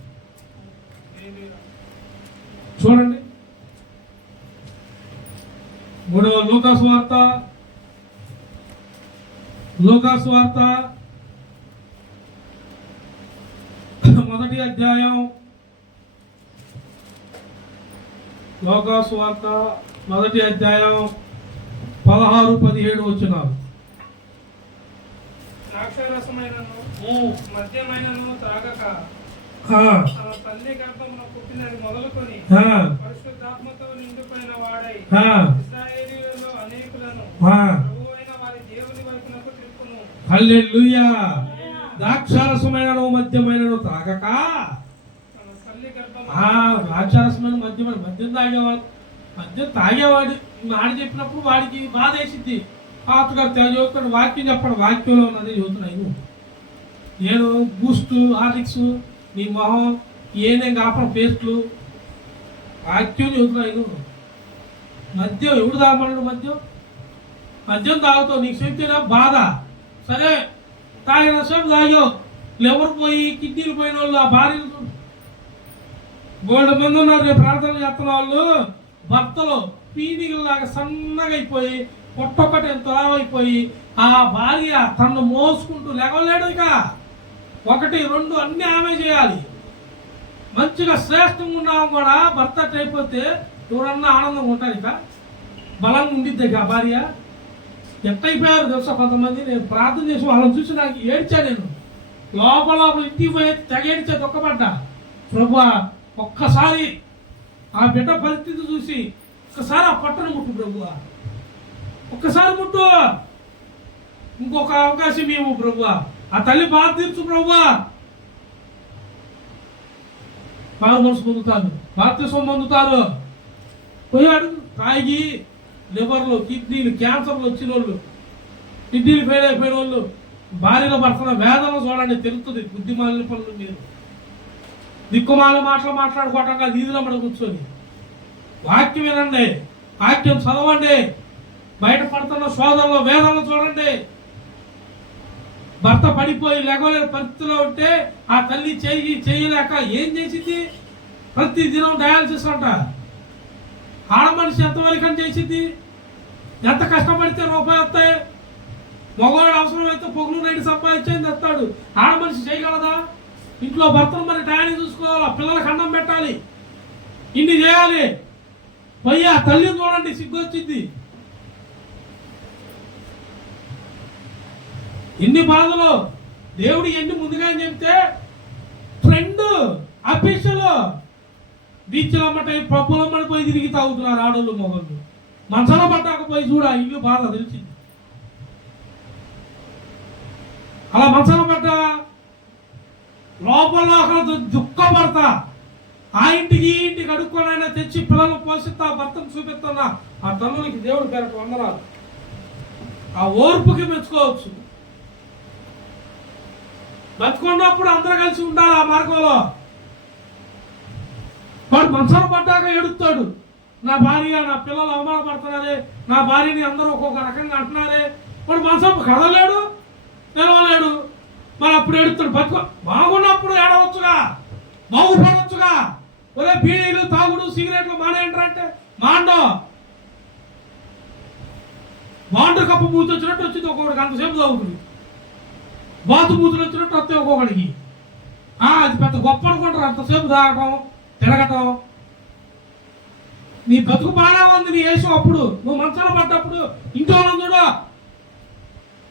చూడండి 3వ లూకాసు వార్త 1వ అధ్యాయం. లూకాసు వార్త 1వ అధ్యాయం 16-17 వచనాలు. ద్రాక్షారసమైనను మద్యమైనను త్రాగక తన తల్లి గర్భమున పుట్టినది మొదలుకొని పరిశుద్ధాత్మతో నిండిపోయిన వాడై ఇశ్రాయేలీయులలో అనేకులను ప్రభువైన వారి దేవుని వైపునకు త్రిప్పును. హల్లెలూయా. ద్రాక్షారసమైనను మద్యమైనను తాగక. తన తల్లి గర్భం ద్రాక్షారసమైన మద్యం తాగేవాడు, మద్యం తాగేవాడు మాట చెప్పినప్పుడు వాడికి బాధ వేసింది. పాతగారు చదువుతాడు, వాక్యం చెప్పడం, వాక్యంలో ఉన్నది చదువుతున్నాయి. నేను బూస్ట్, హార్లిక్స్, నీ మొహం ఏనే కాపడం పేస్ట్లు, వాక్యం చదువుతున్నాయి. మద్యం ఎవడు తాగమన్నాడు? మద్యం తాగుతావు, నీకు చెప్తేనే బాధ. సరే తాగిన సేపు తాగావు, లివర్ పోయి కిడ్నీలు పోయిన వాళ్ళు, ఆ భార్యలు గోల్డ్ మంది ఉన్నారు. రేపు ప్రార్థన చేస్తున్న వాళ్ళు భర్తలు పీనికల్లాగా సన్నగా అయిపోయి పొట్టొక్కటి ఎంత అయిపోయి ఆ భార్య తను మోసుకుంటూ లేవలేడు. ఇక 1, 2 అన్ని ఆమె చేయాలి. మంచిగా శ్రేష్టంగా ఉన్నాము కూడా భర్త అయిపోతే ఎవరన్నా ఆనందంగా ఉంటారు. ఇక బలంగా ఉండిద్ది ఇక ఆ భార్య. ఎట్టయిపోయారు తెలుసా కొంతమంది. నేను ప్రార్థన చేసి వాళ్ళని చూసి నాకు ఏడ్చా. నేను లోపల ఇంటికి పోయి తెగ ఏడ్చా, దుఃఖపడ్డా. ప్రభువా ఒక్కసారి ఆ బిడ్డ పరిస్థితి చూసి ఒక్కసారి ఆ పట్టణం ముట్టు ప్రభువా, ఒక్కసారి ముట్టు, ఇంకొక అవకాశం ఏమో ప్రభువా, ఆ తల్లి బాధ తీర్చు ప్రభువా. బాగా మనసు పొందుతారు, బాప్తిసం పొందుతారు. పోయాడు తాగి లివర్లు, కిడ్నీలు, క్యాన్సర్లు వచ్చిన వాళ్ళు, కిడ్నీలు ఫెయిల్ అయిపోయిన వాళ్ళు, భార్యలో పడుతున్న వేదన చూడండి, తెలుస్తుంది. బుద్ధిమాలిన పనులు మీరు దిక్కుమాల మాటలు మాట్లాడుకోవటంగా వీధిలో పడి కూర్చొని వాక్యం వినండి, వాక్యం చదవండి. బయట పడుతున్న శోధనలో వేదనలు చూడండి. భర్త పడిపోయి లేగలేని పరిస్థితిలో ఉంటే ఆ తల్లి చేయలేక ఏం చేసింది? ప్రతి దినం డయాలసిస్ అంట. ఆడ మనిషి ఎంతవరకు చేసింది? ఎంత కష్టపడితే రూపాయి వస్తాయి? మగవాడు అవసరమైతే పొగులు నైట్ సంపాదించేది తెస్తాడు. ఆడ మనిషి చేయగలదా? ఇంట్లో భర్తను మరి టయాన్ని చూసుకోవాలా, పిల్లలకు అన్నం పెట్టాలి, ఇన్ని చేయాలి. పోయి ఆ తల్లి చూడండి, సిగ్గొచ్చింది. ఎన్ని బాధలు దేవుడు ఎన్ని ముందుగా చెప్తే ట్రెండ్ అఫీషియల్ బీచ్లమ్మట పబ్బులమ్మట పోయి తిరిగి తాగుతున్నారు ఆడోళ్ళు మొగళ్ళు. మంచాల పట్టాక పోయి చూడ ఇల్లు బాధ తెలిసింది. అలా మంచాల పడ్డ లోపల అక్కడ దుఃఖపడతా, ఆ ఇంటికి ఈ ఇంటికి అడుక్కోనైనా తెచ్చి పిల్లలు పోషిస్తా, భర్తను చూపిస్తున్నా ఆ తల్లులకి దేవుడు పేరట వందనాలు. ఆ ఓర్పుకి మెచ్చుకోవచ్చు. బతుకున్నప్పుడు అందరూ కలిసి ఉండాలి ఆ మార్గంలో. వాడు మంచాల పడ్డాక ఎడుతాడు, నా భార్య నా పిల్లలు అవమానపడుతున్నారే, నా భార్యని అందరూ ఒక్కొక్క రకంగా అంటున్నారే. వాడు మంచం కదలేడు, నిలవలేడు, మరి అప్పుడు ఎడుతాడు. బాగున్నప్పుడు ఏడవచ్చుగా, బాగుపడవచ్చుగా. ఒరే బీడీలు, తాగుడు, సిగరెట్లు మానేంటారంటే మాండో బాండు కప్పు మూతి వచ్చినట్టు వచ్చింది ఒక్కొక్కడికి. అంతసేపు తాగుతుంది. బాతు మూతులు వచ్చినట్టు వస్తాయి ఒక్కొక్కడికి. అది పెద్ద గొప్ప అనుకుంటారు, అంతసేపు తాగటం, తిరగటం. నీ బతుకు బాగా ఉంది నీ యేసు. అప్పుడు నువ్వు మంచాల పడ్డప్పుడు ఇంట్లో చూడు,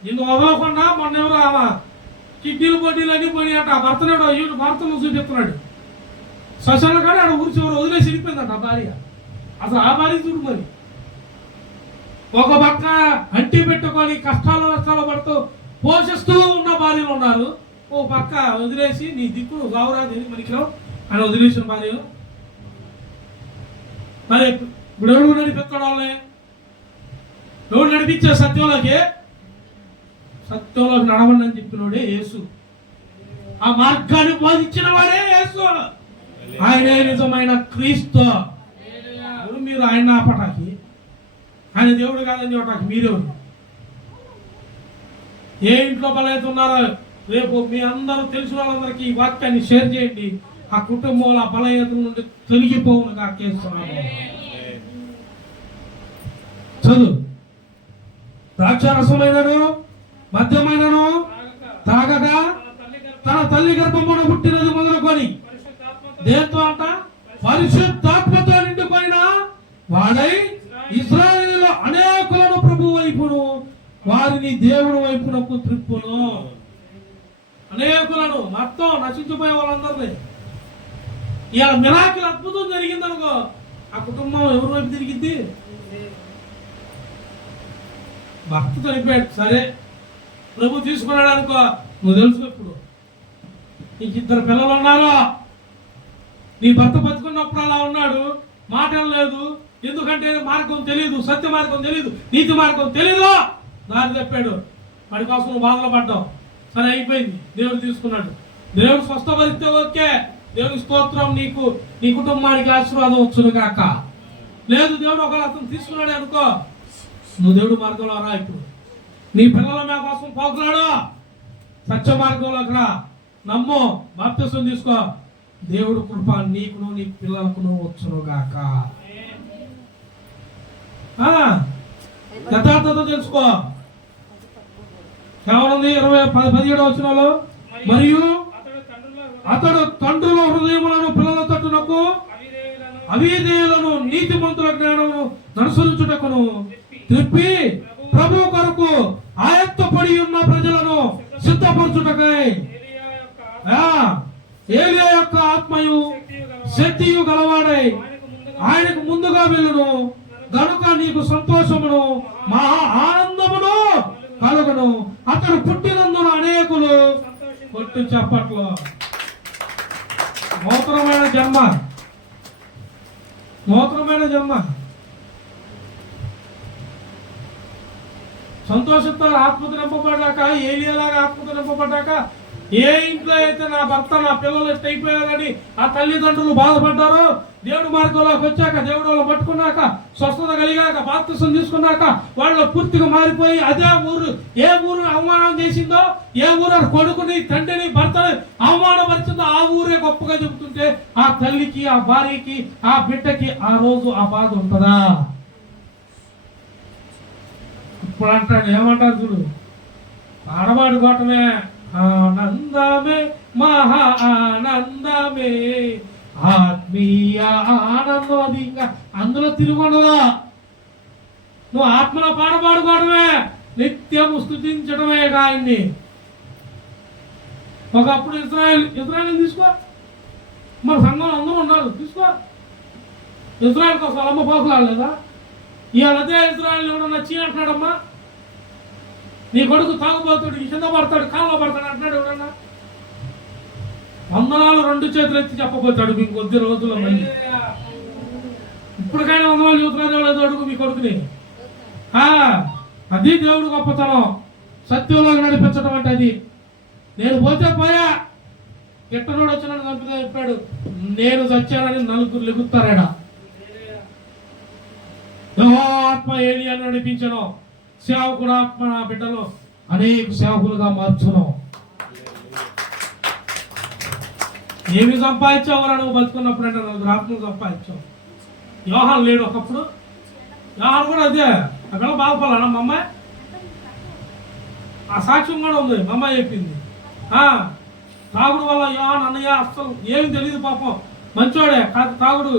నిన్ను వదలకుండా మొన్న ఎవరు కిడ్నీలు పొడ్డీలు అన్నీ పోయినాయట. భర్తనాడు భర్తను చూపిస్తున్నాడు. శ్మశాన కాడ ఆడ ఊరి చివరి వదిలేసి వెళ్ళిపోయిందంట ఆ భార్య. అసలు ఆ భార్య చూడు. మరి ఒక పక్క అంటి పెట్టుకొని కష్టాలు నష్టాలు పడుతూ పోషిస్తూ ఉన్న భార్యలు ఉన్నారు. ఓ పక్క వదిలేసి నీ దిక్కు గౌరవ మనకిలో అని వదిలేసిన భార్యలు. మరి ఇప్పుడు ఎవరు నడిపిస్తాడు వాళ్ళే? ఎవరు నడిపించే సత్యంలోకి నడవండి అని చెప్పినోడే యేసు. ఆ మార్గాన్ని బోధించిన వాడే యేసు. ఆయనే నిజమైన క్రీస్తు. మీరు ఆయన ఆపటానికి, ఆయన దేవుడు కాదని చెప్పటానికి మీరెవరు? ఏ ఇంట్లో బలైతే ఉన్నారో రేపు మీ అందరూ తెలిసిన వాళ్ళందరికీ ఈ వాక్యాన్ని షేర్ చేయండి. ఆ కుటుంబంలో ఆ బలహీనతల నుండి తొలగిపోవునుగా కేస్తున్నాము. చదువు. ద్రాక్షారసమైనను మద్యమైనను తాగగా తన తల్లి గర్భమున పుట్టినది మొదలుకొని దేంతో అంట పరిశుద్ధాత్మతో నిండుకొనిన వాడై ఇశ్రాయేలులో అనేకులను ప్రభు వైపును వారిని దేవుని వైపునకు త్రిప్పును. అనేకులను మొత్తం నశించిపోయే వాళ్ళందరినీ. ఇలా మిరాకిల్ అద్భుతం జరిగిందనుకో, ఆ కుటుంబం ఎవరి వైపు తిరిగింది? భర్త చనిపోయాడు, సరే ప్రభు తీసుకున్నాడు అనుకో, నువ్వు తెలుసు ఇప్పుడు నీకు 2 పిల్లలు ఉన్నారు. నీ భర్త బతుకున్నప్పుడు అలా ఉన్నాడు, మాట లేదు. ఎందుకంటే మార్గం తెలియదు, సత్య మార్గం తెలియదు, నీతి మార్గం తెలియదు, దారి చెప్పాడు. వాడి కోసం నువ్వు బాధలు పడ్డావు. సరే అయిపోయింది, దేవుడు తీసుకున్నాడు. దేవుడు స్వస్థపరిస్తే ఓకే, దేవుని స్తోత్రం, నీకు నీ కుటుంబానికి ఆశీర్వాదం వచ్చును కాక. లేదు దేవుడు ఒకవేళ అతను తీసుకున్నాడు అనుకో, నువ్వు దేవుడు మార్గంలో రా. ఇప్పుడు నీ పిల్లల మీద కోసం పోకున్నాడు, సత్య మార్గంలోకి రా, నమ్ము, బాప్తిసం తీసుకో. దేవుడు కృప నీకును నీ పిల్లలకును వచ్చును గాక. యథార్థత తెలుసుకో. కేవలం 17వ వచనంలో, మరియు అతడు తండ్రుల హృదయములను పిల్లల తట్టునకు అవిధేయులను నీతిమంతుల జ్ఞానమును అనుసరించుటకును త్రిప్పి ప్రభు కొరకు ఆయత్తపడి ఉన్న ప్రజలను సిద్ధపరచుటకై ఏలియా యొక్క ఆత్మయు శక్తియు గలవాడై ఆయనకు ముందుగా వెళ్ళును గనుక నీకు సంతోషమును మహా ఆనందమును కలుగును. అతడు పుట్టినందున అనేకులు కొట్టు చప్పట్లు. నూతనమైన జన్మ, నూతనమైన జన్మ. సంతోషంతో ఆత్మత నింపబడ్డాక, ఏలియాలాగా ఆత్మత నింపబడ్డాక, ఏ ఇంట్లో అయితే నా భర్త నా పిల్లలు ఎస్ట్ అయిపోయారని ఆ తల్లిదండ్రులు బాధపడ్డారో, దేవుడు మార్గంలోకి వచ్చాక, దేవుడు వాళ్ళు పట్టుకున్నాక, స్వస్థత కలిగాక, బాప్తిసం తీసుకున్నాక, వాళ్ళు పూర్తిగా మారిపోయి అదే ఊరు, ఏ ఊరు అవమానం చేసిందో, ఏ ఊరు కొడుకుని తండ్రిని భర్తని అవమానపరిచిందో ఆ ఊరే గొప్పగా చెబుతుంటే ఆ తల్లికి, ఆ భార్యకి, ఆ బిడ్డకి ఆ రోజు ఆ బాధ ఉంటుందా? ఇప్పుడు అంటాడు, ఏమంటారు చూడు, ఆడవాడుకోవటమే ఆనందమే, మహా ఆనందమే, ఆత్మీయ ఆనందం. అది ఇంకా అందులో తిరుగుండదా. నువ్వు ఆత్మలో పాడపాడుకోవడమే, నిత్యం స్తుతించడమే ఆయన్ని. ఒకప్పుడు ఇజ్రాయెల్ తీసుకో, మన సంఘంలో అందరూ ఉన్నారు, తీసుకో. ఇజ్రాయెల్ కోసం అమ్మ పోకలాడలేదా? ఇవాళ అదే ఇజ్రాయెల్ ఎవడన్నా చీ అంటున్నాడమ్మా, నీ కొడుకు తాగుబోతాడు, కింద పడతాడు, కాళ్ళలో పడతాడు అంటున్నాడు ఎవడన్నా? వందనాలు 2 చేతులు ఎత్తి చెప్పబోతాడు మీకు కొద్ది రోజుల్లో. మళ్ళీ ఇప్పటికైనా వందనాలు చెబుతున్నారో లేదో అడుగు మీ కొడుకుని. అది దేవుడు గొప్పతనం, సత్యంలోకి నడిపించడం అంటే అది. నేను పోతే పోయా, గిట్టనోడు వచ్చినాడు చంపితే చెప్పాడు, నేను చచ్చానని 4 లెగుతారాడ. ఆత్మ ఏలియాను నడిపించను, సేవకుడు ఆత్మ నా బిడ్డలో అనేక సేవకులుగా మార్చును. ఏమి సంపాదించావురా నువ్వు బతుకున్నప్పుడు అంటే 4 ఆత్మలు సంపాదించావు. యోహాను లేడు ఒకప్పుడు, యోహాను కూడా అదే అక్కడ బాధపడాలన్నా మా అమ్మాయి. ఆ సాక్ష్యం కూడా ఉంది, మా అమ్మాయి చెప్పింది. తాగుడు వల్ల యోహాను అన్నయ్య అస్సలు ఏమి తెలియదు పాపం, మంచోడే కాదు తాగుడు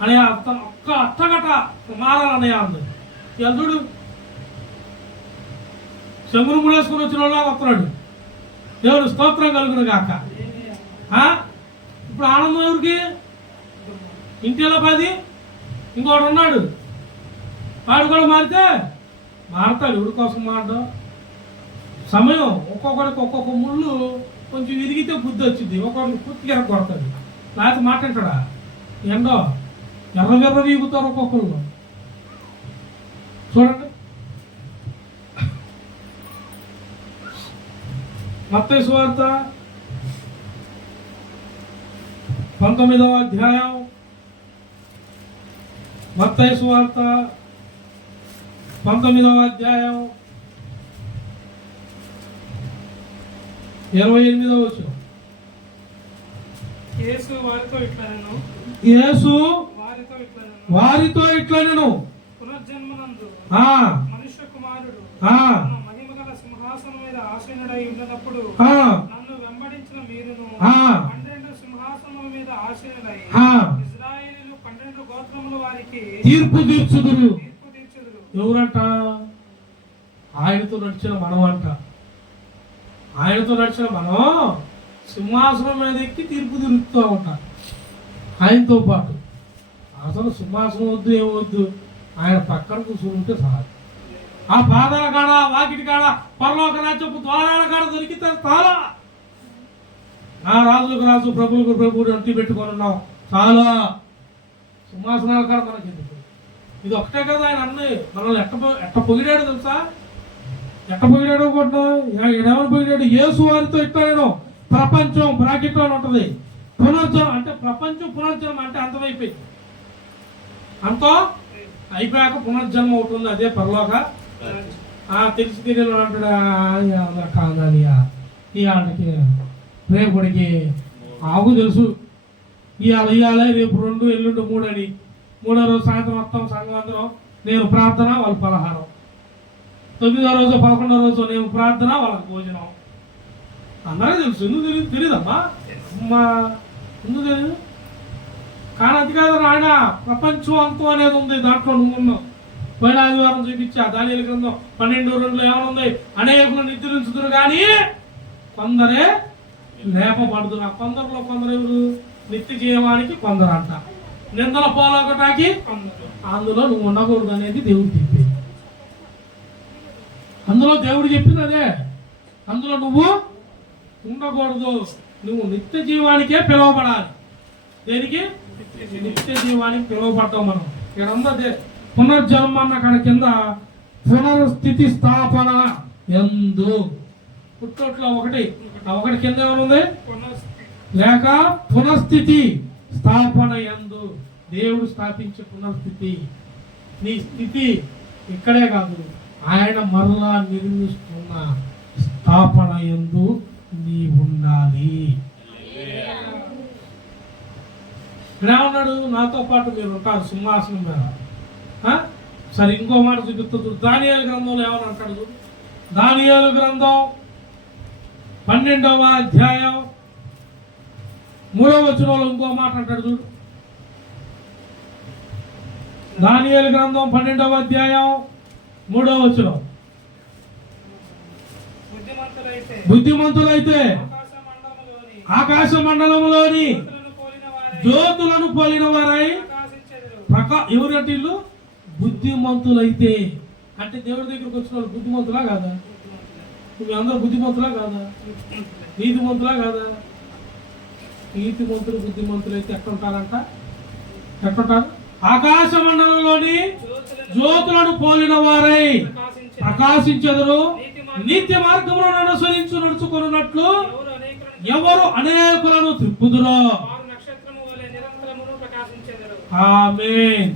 అన్నయ్య, ఒక్క అట్టగట మారాలన్నయ్య అంది. ఎల్లుడు చెమురు ముడేసుకుని వచ్చిన వాళ్ళ వస్తున్నాడు. దేవుడు స్తోత్రం కలుగును గాక. ఇప్పుడు ఆనందం ఎవరికి? ఇంటిలో 10 ఇంకోటి ఉన్నాడు, వాడు కూడా మారితే మారతాడు. ఎవరి కోసం మారడం? సమయం ఒక్కొక్కడికి ఒక్కొక్క ముళ్ళు కొంచెం విరిగితే బుద్ధి వచ్చింది, ఒక్కొక్కడికి పూర్తిగా ఎరగొడతాడు. లేకపోతే మాట్లాడతాడా? ఎండో ఎర్ర వీగుతారు ఒక్కొక్కరు. చూడండి, మత్తయి సువార్త 19వ అధ్యాయం, మత్తయి సువార్త 19వ అధ్యాయం 28వ వచనం. యేసు వారితో ఇట్లా నేను, పునర్జన్మనందు మనుష్య కుమారుడు మహిమగల సింహాసనం మీద ఆసీనుడై ఉన్నప్పుడు నన్ను వెంబడించిన మీరును 12 సింహాసనముల మీద ఆసీనుడై ఇశ్రాయేలీయులు 12 గోత్రముల వారికి తీర్పు తీర్చుదురు. ఎవరంట? ఆయనతో నడిచిన మనం అంట. ఆయనతో నడిచిన మనం సింహాసనం మీద ఎక్కి తీర్పు తీరుస్తూ ఉంటాం ఆయనతో పాటు. అసలు సింహాసనం వద్దు, ఏమొద్దు, ఆయన పక్కన కూర్చుంటే చాలు. ఆ పాదాల కాడ, వాకిటి కాడ, పరలోక రాజ్యపు ద్వారాల కాడ దొరికితే చాలా. ఆ రాజులకు రాజు, ప్రభువులకు ప్రభువుని అంటి పెట్టుకొని ఉన్నాం చాలా. సింహాసనాల కాడ మనకి ఎందుకు? ఇది ఒకటే కదా ఆయన అన్నీ. మనల్ని ఎట్ట పొగిడాడు తెలుసా? ఎట్ట పొగిడాడు అనుకుంటున్నాం? ఏమని పొగిడాడు? యేసు వారితో ఇట్లా ప్రపంచం బ్రాకెట్ అని ఉంటుంది. పునర్జనం అంటే ప్రపంచం, పునర్జనం అంటే అంతమైపోయింది. అంతా అయిపోయాక పునర్జన్మ అవుతుంది, అదే పరలోక. తెలిసి తెలియని అంటాడు కాదని ఇవాళకి రేపటికి ఆకు తెలుసు. ఇవాళ రేపు 2, ఎల్లుండి 3 అని. 3వ రోజు సాయంత్రం వస్తాం సంఘం అందరం, నేను ప్రార్థన, వాళ్ళు పలహారం. 9వ రోజు 11వ రోజు నేను ప్రార్థన, వాళ్ళకి భోజనం. అందరూ తెలుసు. ఎందుకు తెలియదమ్మా? అమ్మా ఎందుకు తెలియదు? కానీ అది కాదు నాయన, ప్రపంచం అంతం అనేది ఉంది దాంట్లో. నువ్వు ఉన్నావు. పోయిన ఆదివారం చూపించా దానియేలు గ్రంథం 12:2 ఏమనుంది? అనేకులు నిద్రించుదురు కానీ కొందరే లేపబడుతున్నా. కొందరులో కొందరు ఎవరు? నిత్య జీవానికి కొందరు అంట, నిందల పోలొకటానికి కొందరు. అందులో నువ్వు ఉండకూడదు అనేది దేవుడు చెప్పింది. అందులో దేవుడు చెప్పింది అదే. అందులో నువ్వు ఉండకూడదు. నువ్వు నిత్య జీవానికే పిలువబడాలి. దేనికి? నిత్య జీవానికి పిలువబడ్డాం మనం. ఇక్కడ ఉన్నదే పునర్జన్మ అన్న కాడ కింద పునర్స్థితి స్థాపన ఎందు పుట్టొట్లో 1. ఆ 1 కింద ఏమనుంది? లేక పునఃస్థితి స్థాపన యందు. దేవుడు స్థాపించే పునఃస్థితి. నీ స్థితి ఇక్కడే కాదు, ఆయన మరలా నిర్మిస్తున్న స్థాపన యందు నీ ఉండాలి. ఇక్కడ ఉన్నాడు, నాతో పాటు మీరు ఉంటారు సింహాసనం మీద. సరే ఇంకో మాట చూపిస్తుంది. దానియేలు గ్రంథంలో ఏమని అంటాడు? దానియేలు గ్రంథం 12వ అధ్యాయం 3వ వచనంలో ఇంకో మాట అంటాడు చూడు. దానియేలు గ్రంథం 12వ అధ్యాయం 3వ వచనం. బుద్ధిమంతులైతే ఆకాశ మండలంలోని జ్యోతులను పోలిన వారై ఎవరంటే ఇల్లు బుద్ధిమంతులైతే. అంటే దేవుడి దగ్గరకు వచ్చిన వాళ్ళు బుద్ధిమంతులా కాదా? నువ్వు అందరూ బుద్ధిమంతులా కాదా? నీతిమంతులా కాదా? నీతిమంతులు బుద్ధిమంతులు అయితే ఎట్లుంటారంట? ఎట్లుంటారు? ఆకాశ మండలంలోని జ్యోతులను పోలిన వారై ప్రకాశించెదరు. నీతి మార్గములను అనుసరించి నడుచుకున్నట్లు ఎవరు అనేకులను త్రిప్పుదురో. ఆమేన్.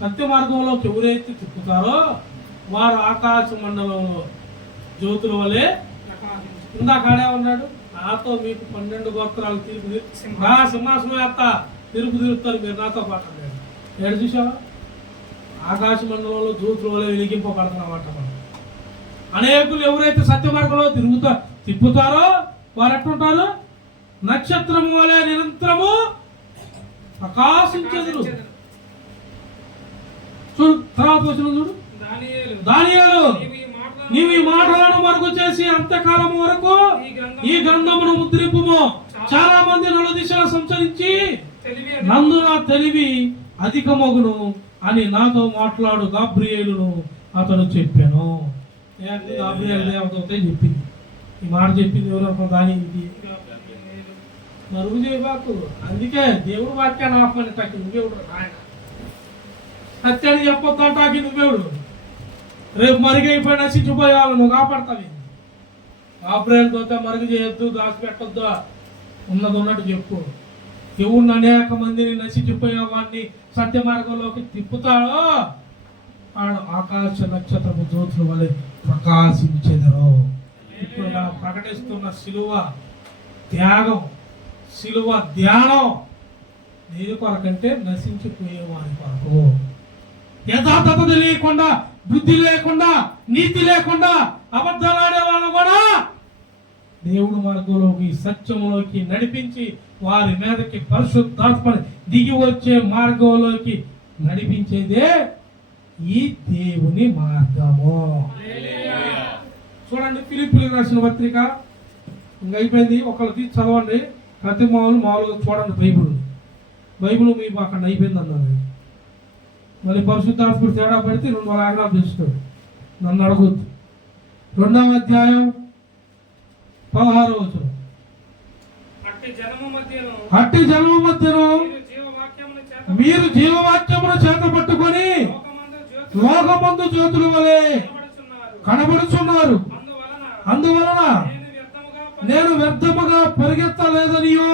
సత్య మార్గంలోకి ఎవరైతే తిప్పుతారో వారు ఆకాశ మండలంలో జ్యోతుల వలె. ఇందాకాడే ఉన్నాడు, నాతో మీకు 12 గోత్రాలు తీర్పు సింహాసనం వేత్త తీర్పు తీరుతారు మీరు నాతో పాటు. ఏడు చూసావా? ఆకాశ మండలంలో జ్యోతుల వలె వెలిగింపబడుతున్నామాట మనం. అనేకులు ఎవరైతే సత్య మార్గంలో తిప్పుతారో వారు ఎట్లుంటారు? నక్షత్రము వలె నిరంతరము ప్రకాశించెదరు. చూడు తర్వాత వచ్చిన చూడు. దానియేలు నీవు ఈ మాటలను మరుగు చేసి అంత్యకాలం వరకు ఈ గ్రంథమును ముద్రింపుము. చాలా మంది నలుదిశలా సంచరించి నందు నా తెలివి అధికమగును అని నాతో మాట్లాడు గాబ్రియేలును అతడు చెప్పాను. గాబ్రియేలు దేవదూత చెప్పింది ఈ మాట. చెప్పింది ఎవరు? దానియేలుకి. మరుగు చేయబాకు. అందుకే దేవుడు వాక్యాన్ని ఆపమని తాకి నువ్వేవుడు ఆయన సత్యాన్ని చెప్పొద్దు అంటాకి నువ్వేవుడు. రేపు మరుగైపోయి నశించిపోయేవాళ్ళు నువ్వు కాపాడతావు. గాబ్రియేలుతో మరుగు చేయొద్దు, దాచి పెట్టొద్దు, ఉన్నది ఉన్నట్టు చెప్పు. దేవుణ్ణి అనేక మందిని నశించిపోయే వాడిని సత్య మార్గంలోకి తిప్పుతాడో ఆడు ఆకాశ నక్షత్రము జ్యోతుల వలె ప్రకాశించెదరు. ఇప్పుడు మనం ప్రకటిస్తున్న శిలువ త్యాగం, శిలువ ధ్యానం దేని కొరకంటే నశించిపోయే వారి కొరకు. యథార్థత లేకుండా, బుద్ధి లేకుండా, నీతి లేకుండా అబద్ధాలాడే వాళ్ళు కూడా దేవుడు మార్గంలోకి సత్యంలోకి నడిపించి వారి మీదకి పరిశుద్ధాత్మని దిగి వచ్చే మార్గంలోకి నడిపించేదే ఈ దేవుని మార్గము. చూడండి ఫిలిప్పీయులకు రాసిన పత్రిక ఇంకా అయిపోయింది. ఒకళ్ళకి చదవండి. ప్రతి మామూలుగా చూడండి బైబిల్ మీకు అక్కడ అయిపోయింది అన్నారు. మళ్ళీ పరిశుద్ధాత్ముడు తేడా పడితే 2 ఆజ్ఞలు చేస్తాడు. నన్ను అడగొద్దు. 2వ అధ్యాయం 16వ వచనం. అట్టి జనము మధ్యను మీరు జీవవాక్యమును చేత పట్టుకొని లోకమందు జ్యోతుల వలె కనబడుచున్నారు. అందువలన నేను వ్యర్థముగా పరిగెత్తలేదనియో,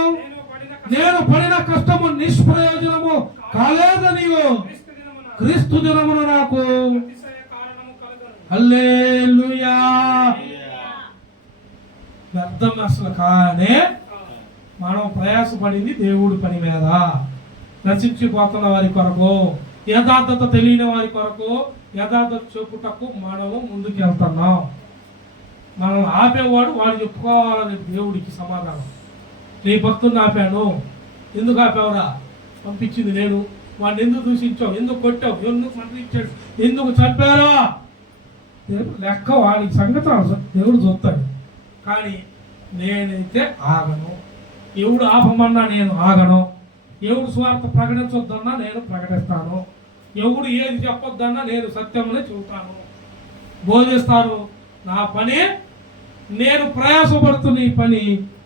నేను పడిన కష్టము నిష్ప్రయోజనము కాలేదనియో క్రీస్తు దినమున నాకు హల్లెలూయా. వ్యర్థం అసలు కానే మనం ప్రయాసపడింది దేవుడి పని మీద, నశించిపోతున్న వారి కొరకు, యథార్థత తెలియని వారి కొరకు, యథార్థత చూపుటకు మనము ముందుకు వెళ్తున్నాం. మనం ఆపేవాడు వాడు చెప్పుకోవాలని దేవుడికి సమాధానం. నీ భక్తుని ఆపాను, ఎందుకు ఆపావురా? పంపించింది నేను. వాడిని ఎందుకు దూషించావు, ఎందుకు కొట్టావు, ఎందుకు మంత్రించాడు, ఎందుకు చంపారు? లెక్క వాడికి సంగతి దేవుడు చూస్తాడు. కానీ నేనైతే ఆగను. ఎవడు ఆపమన్నా నేను ఆగను. ఎవడు స్వార్థ ప్రకటించొద్దన్నా నేను ప్రకటిస్తాను. ఎవడు ఏది చెప్పొద్దన్నా నేను సత్యమునే చెబుతాను, బోధిస్తాను. నా పని, నేను ప్రయాసపడుతున్న ఈ పని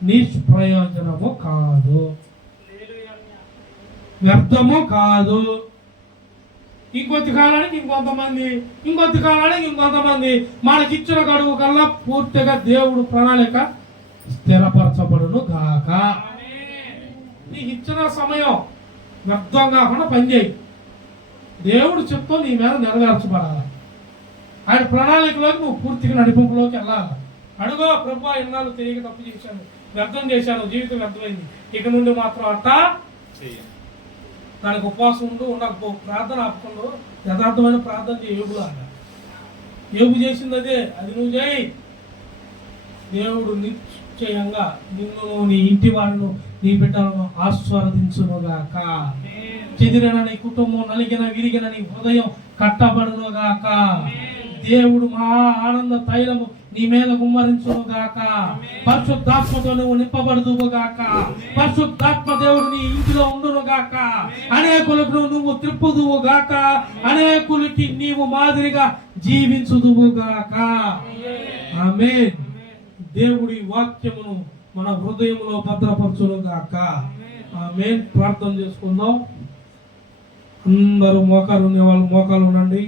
నిష్ప్రయోజనము కాదు, వ్యర్థము కాదు. ఇంకొద్ది కాలానికి ఇంకొంతమంది మనకిచ్చిన గడువు కల్లా పూర్తిగా దేవుడు ప్రణాళిక స్థిరపరచబడును గాక. నీకు ఇచ్చిన సమయం వ్యర్థం కాకుండా పనిచేయి. దేవుడు చిత్తం నీ మీద నెరవేర్చబడాలి. ఆయన ప్రణాళికలోకి నువ్వు పూర్తిగా నడిపింపులోకి వెళ్ళాలి. అడుగో, ప్రభు ఎన్నాళ్ళు తిరిగి తప్పు చేశాను, వ్యర్థం చేశాను, జీవితం వ్యర్థమైంది, ఇక నుండి మాత్రం అట్టా దానికి ఉపవాసం ఉండకపో, ప్రార్థన ఆపకుండా యథార్థమైన ప్రార్థన చేయులాగా. ఏబు చేసింది అదే, అది నువ్వు చేయి. దేవుడు నిశ్చయంగా నిన్ను, నీ ఇంటి వారిను, నీ బిడ్డలను ఆస్వాదించునుగాక. చెదిరిన నీ కుటుంబం, నలిగిన విరిగిన నీ హృదయం కట్టబడునుగాక. దేవుడు మా ఆనంద తైలము నీ మీద గుమ్మరించునుగాక. పరిశుద్ధాత్మతో నువ్వు నింపబడుదువుగాక. పరిశుద్ధాత్మ దేవుడు నీ ఇంటిలో ఉండునుగాక. అనేకులకు నువ్వు త్రిప్పుదువుగాక. అనేకులకి నీవు మాదిరిగా జీవించుదువుగాక. ఆమేన్. దేవుడి వాక్యమును మన హృదయంలో భద్రపరచునుగాక. ఆమేన్. ప్రార్థన చేసుకుందాం. అందరూ మోకాలు ఉండే వాళ్ళు మోకాలు ఉండండి.